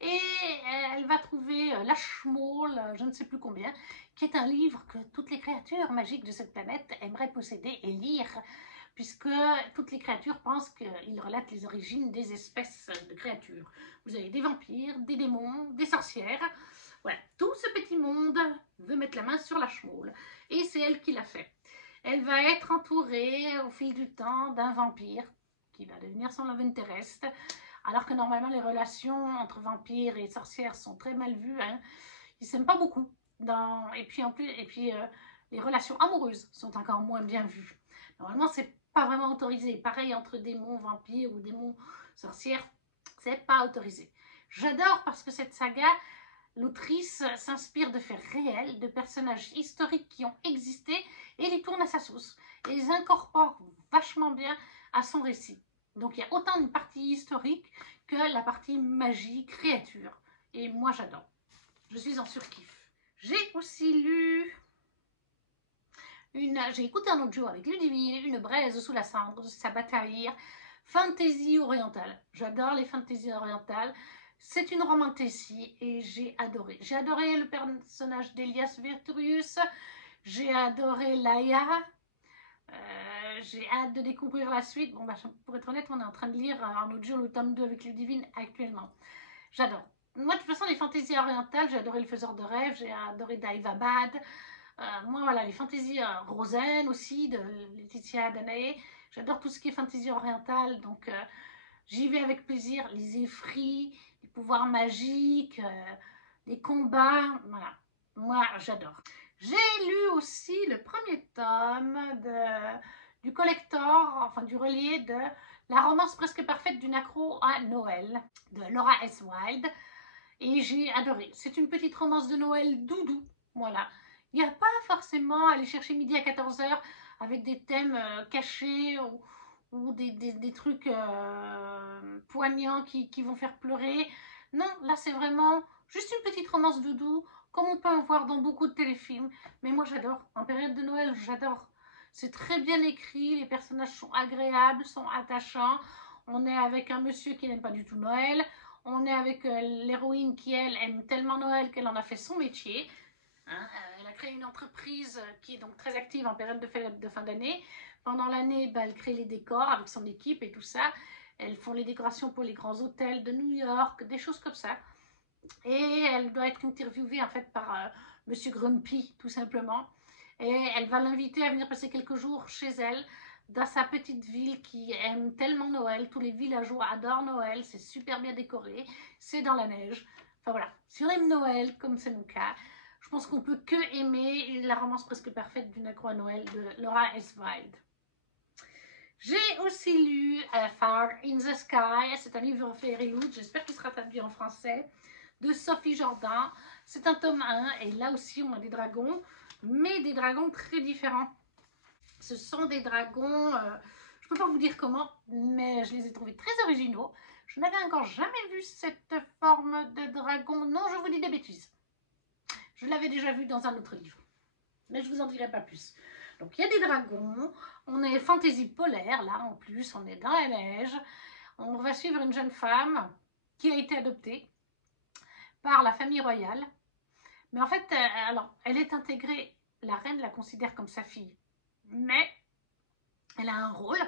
Et elle va trouver Lashmole, je ne sais plus combien, qui est un livre que toutes les créatures magiques de cette planète aimeraient posséder et lire, puisque toutes les créatures pensent qu'il relate les origines des espèces de créatures. Vous avez des vampires, des démons, des sorcières. Voilà, tout ce petit monde veut mettre la main sur Lashmole. Et c'est elle qui l'a fait. Elle va être entourée au fil du temps d'un vampire qui va devenir son love interest, alors que normalement les relations entre vampires et sorcières sont très mal vues. Hein. Ils ne s'aiment pas beaucoup. Et puis les relations amoureuses sont encore moins bien vues. Normalement, c'est pas vraiment autorisé. Pareil entre démons vampires ou démons sorcières, c'est pas autorisé. J'adore parce que cette saga, l'autrice s'inspire de faits réels, de personnages historiques qui ont existé et les tourne à sa sauce. Et les incorpore vachement bien à son récit. Donc il y a autant une partie historique que la partie magie, créature. Et moi j'adore. Je suis en surkiff. J'ai aussi lu... J'ai écouté un audio avec Ludivine, Une braise sous la cendre de Sabataïr, fantasy orientale. J'adore les fantaisies orientales. C'est une romantécie et j'ai adoré. J'ai adoré le personnage d'Elias Virturius. J'ai adoré Laia. J'ai hâte de découvrir la suite. Bon, bah, pour être honnête, on est en train de lire en audio le tome 2 avec Ludivine actuellement. J'adore. Moi, de toute façon, les fantaisies orientales, j'ai adoré Le Faiseur de Rêves, j'ai adoré Daivabad. Moi, voilà, les fantaisies Rosen aussi, de Laetitia Danae. J'adore tout ce qui est fantaisie orientale, donc j'y vais avec plaisir. Les effrits, les pouvoirs magiques, les combats, voilà. Moi, j'adore. J'ai lu aussi le premier tome du collector, enfin du relié de La romance presque parfaite d'une accro à Noël, de Laura S. Wilde. Et j'ai adoré. C'est une petite romance de Noël doudou, voilà. Il n'y a pas forcément à aller chercher midi à 14 h avec des thèmes cachés ou des trucs poignants qui vont faire pleurer. Non, là c'est vraiment juste une petite romance doudou, comme on peut en voir dans beaucoup de téléfilms. Mais moi j'adore. En période de Noël, j'adore. C'est très bien écrit, les personnages sont agréables, sont attachants. On est avec un monsieur qui n'aime pas du tout Noël. On est avec l'héroïne qui, elle, aime tellement Noël qu'elle en a fait son métier. Hein, elle a créé une entreprise qui est donc très active en période de fin d'année. Pendant l'année, bah, elle crée les décors avec son équipe et tout ça. Elles font les décorations pour les grands hôtels de New York, des choses comme ça. Et elle doit être interviewée en fait par Monsieur Grumpy, tout simplement. Et elle va l'inviter à venir passer quelques jours chez elle, dans sa petite ville qui aime tellement Noël. Tous les villageois adorent Noël, c'est super bien décoré, c'est dans la neige. Enfin voilà, si on aime Noël, comme c'est mon cas, je pense qu'on peut que aimer la romance presque parfaite d'une accro à Noël de Laura S. Wilde. J'ai aussi lu Far in the Sky, c'est un livre Fairyloot, j'espère qu'il sera traduit en français, de Sophie Jordan. C'est un tome 1 et là aussi on a des dragons, mais des dragons très différents. Ce sont des dragons, je ne peux pas vous dire comment, mais je les ai trouvés très originaux. Je n'avais encore jamais vu cette forme de dragon. Non, je vous dis des bêtises. Je l'avais déjà vu dans un autre livre, mais je ne vous en dirai pas plus. Donc il y a des dragons, on est fantasy polaire, là en plus, on est dans la neige. On va suivre une jeune femme qui a été adoptée par la famille royale. Mais en fait, alors, elle est intégrée, la reine la considère comme sa fille. Mais elle a un rôle,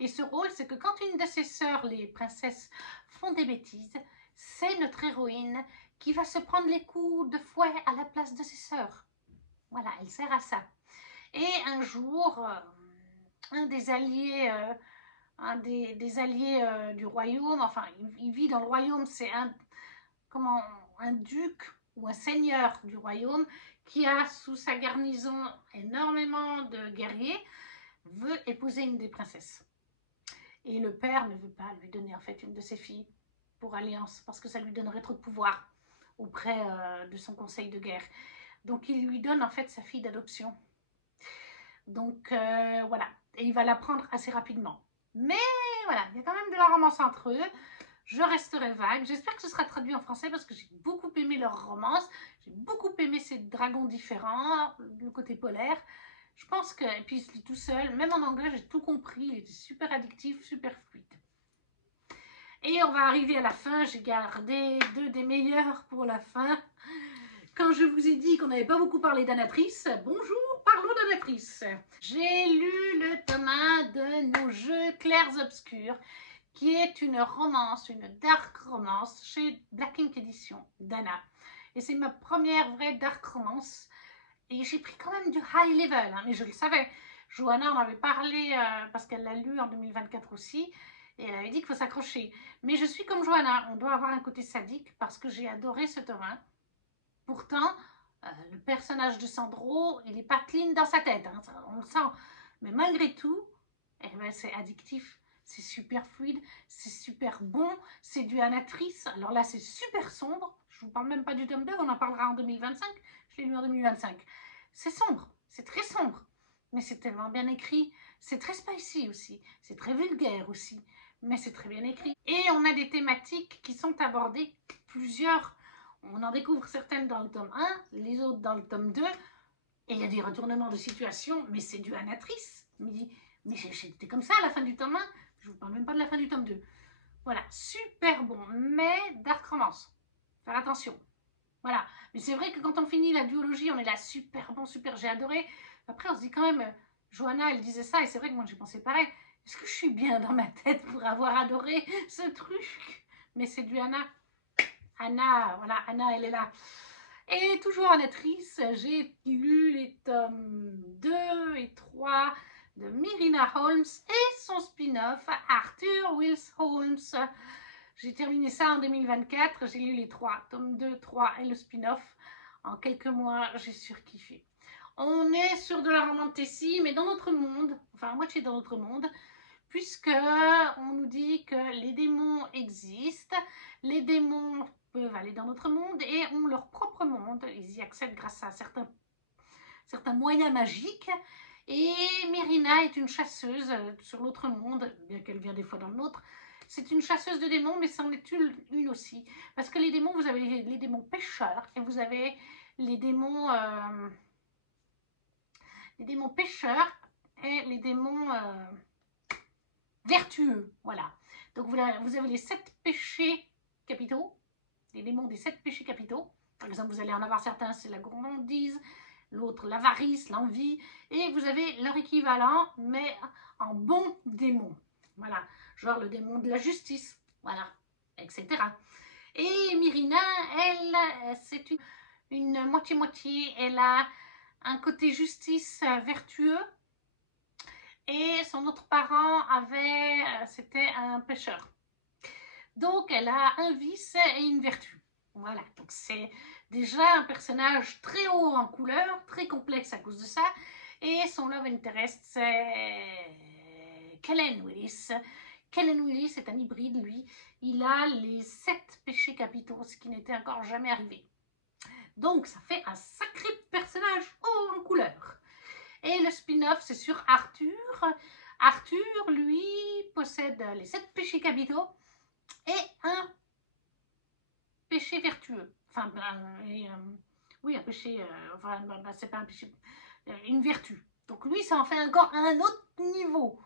et ce rôle, c'est que quand une de ses sœurs, les princesses, font des bêtises, c'est notre héroïne qui va se prendre les coups de fouet à la place de ses sœurs. Voilà, elle sert à ça. Et un jour, un des alliés, des alliés du royaume, enfin, il vit dans le royaume, c'est un duc ou un seigneur du royaume qui a sous sa garnison énormément de guerriers, veut épouser une des princesses. Et le père ne veut pas lui donner en fait une de ses filles pour alliance parce que ça lui donnerait trop de pouvoir auprès de son conseil de guerre. Donc il lui donne en fait sa fille d'adoption. Donc voilà, et il va la prendre assez rapidement. Mais voilà, il y a quand même de la romance entre eux. Je resterai vague. J'espère que ce sera traduit en français parce que j'ai beaucoup aimé leur romance. J'ai beaucoup aimé ces dragons différents, le côté polaire. Je pense que, et puis je lis tout seul, même en anglais, j'ai tout compris. Il était super addictif, super fluide. Et on va arriver à la fin. J'ai gardé deux des meilleurs pour la fin. Quand je vous ai dit qu'on n'avait pas beaucoup parlé d'Anatrice, bonjour, parlons d'Anatrice. J'ai lu le tome 1 de Nos Jeux Clairs Obscurs, qui est une romance, une dark romance chez Black Ink Edition d'Anna. Et c'est ma première vraie dark romance. Et j'ai pris quand même du high level, hein, mais je le savais. Johanna en avait parlé parce qu'elle l'a lu en 2024 aussi. Et elle avait dit qu'il faut s'accrocher. Mais je suis comme Johanna, on doit avoir un côté sadique parce que j'ai adoré ce tome 1. Pourtant, le personnage de Sandro, il n'est pas clean dans sa tête, hein, on le sent. Mais malgré tout, eh ben, c'est addictif, c'est super fluide, c'est super bon, c'est du Anatrice. Alors là, c'est super sombre. Je vous parle même pas du tome 2, on en parlera en 2025. Je l'ai lu en 2025. C'est sombre, c'est très sombre, mais c'est tellement bien écrit. C'est très spicy aussi, c'est très vulgaire aussi, mais c'est très bien écrit. Et on a des thématiques qui sont abordées, plusieurs. On en découvre certaines dans le tome 1, les autres dans le tome 2. Et il y a des retournements de situation, mais c'est du Anatrice. Mais j'étais comme ça à la fin du tome 1. Je ne vous parle même pas de la fin du tome 2. Voilà, super bon, mais dark romance. Faire attention. Voilà, mais c'est vrai que quand on finit la duologie, on est là, super bon, super, j'ai adoré. Après, on se dit quand même, Johanna, elle disait ça, et c'est vrai que moi, j'ai pensé pareil. Est-ce que je suis bien dans ma tête pour avoir adoré ce truc? Mais c'est du Anna. Anna, voilà, Anna, elle est là. Et toujours Anatrice, j'ai lu les tomes 2 et 3 de Myrina Holmes et son spin-off Arthur Wills Holmes. J'ai terminé ça en 2024, j'ai lu les 3, tomes 2, 3 et le spin-off. En quelques mois, j'ai surkiffé. On est sur de la romantécie, mais dans notre monde, enfin à moitié dans notre monde, puisque on nous dit que les démons existent, les démons peuvent aller dans notre monde et ont leur propre monde. Ils y accèdent grâce à certains moyens magiques. Et Myrina est une chasseuse sur l'autre monde, bien qu'elle vient des fois dans le nôtre. C'est une chasseuse de démons, mais c'en est une aussi. Parce que les démons, vous avez les démons pêcheurs et vous avez les démons pêcheurs et les démons vertueux. Voilà. Donc vous avez les 7 péchés capitaux, les démons des 7 péchés capitaux. Par exemple, vous allez en avoir certains, c'est la gourmandise, l'autre l'avarice, l'envie, et vous avez leur équivalent, mais en bon démon. Voilà, genre le démon de la justice, voilà, etc. Et Myrina, elle, c'est une moitié-moitié, elle a un côté justice vertueux, et son autre parent c'était un pêcheur. Donc, elle a un vice et une vertu. Voilà, donc c'est déjà un personnage très haut en couleur, très complexe à cause de ça. Et son love interest, c'est Kellen Willis. Kellen Willis est un hybride, lui. Il a les 7 péchés capitaux, ce qui n'était encore jamais arrivé. Donc, ça fait un sacré personnage haut en couleur. Et le spin-off, c'est sur Arthur. Arthur, lui, possède les 7 péchés capitaux et un péché vertueux. Enfin, oui, un péché, enfin, c'est pas un péché, une vertu. Donc lui, ça en fait encore un autre niveau.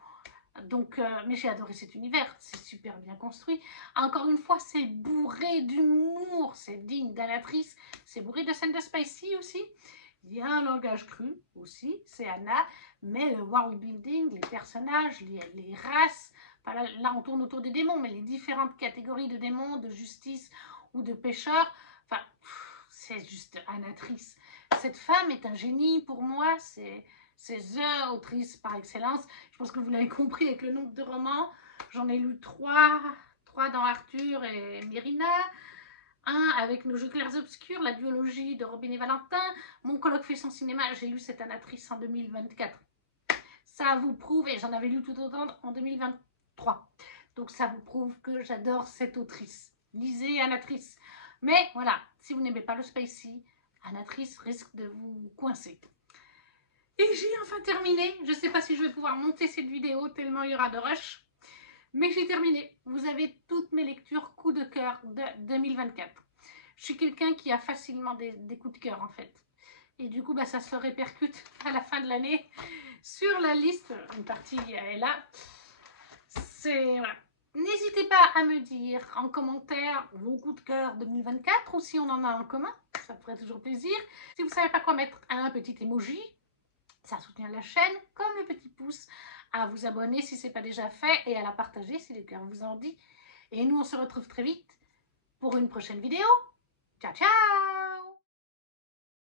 Donc, mais j'ai adoré cet univers, c'est super bien construit. Encore une fois, c'est bourré d'humour, c'est digne d'Anatrice, c'est bourré de scènes de spicy aussi. Il y a un langage cru aussi, c'est Anna, mais le world building, les personnages, les races, enfin là on tourne autour des démons, mais les différentes catégories de démons, de justice ou de pécheurs, enfin c'est juste Anatrice. Cette femme est un génie pour moi, c'est the autrice par excellence. Je pense que vous l'avez compris avec le nombre de romans. J'en ai lu 3 dans Arthur et Myrina. Un avec Nos jeux clairs obscurs, la duologie de Robin et Valentin. Mon colloque fait son cinéma, j'ai lu cette Anatrice en 2024. Ça vous prouve, et j'en avais lu tout autant en 2023. Donc ça vous prouve que j'adore cette autrice. Lisez Anatrice. Mais voilà, si vous n'aimez pas le spicy, Anatrice risque de vous coincer. Et j'ai enfin terminé. Je ne sais pas si je vais pouvoir monter cette vidéo tellement il y aura de rush. Mais j'ai terminé. Vous avez toutes mes lectures coup de cœur de 2024. Je suis quelqu'un qui a facilement des coups de cœur en fait. Et du coup, ça se répercute à la fin de l'année sur la liste. Une partie est là. Voilà. N'hésitez pas à me dire en commentaire vos coups de cœur 2024 ou si on en a en commun. Ça me ferait toujours plaisir. Si vous ne savez pas quoi mettre, un petit emoji. Ça soutient la chaîne, comme le petit pouce, à vous abonner si ce n'est pas déjà fait et à la partager si le cœur vous en dit. Et nous, on se retrouve très vite pour une prochaine vidéo. Ciao, ciao!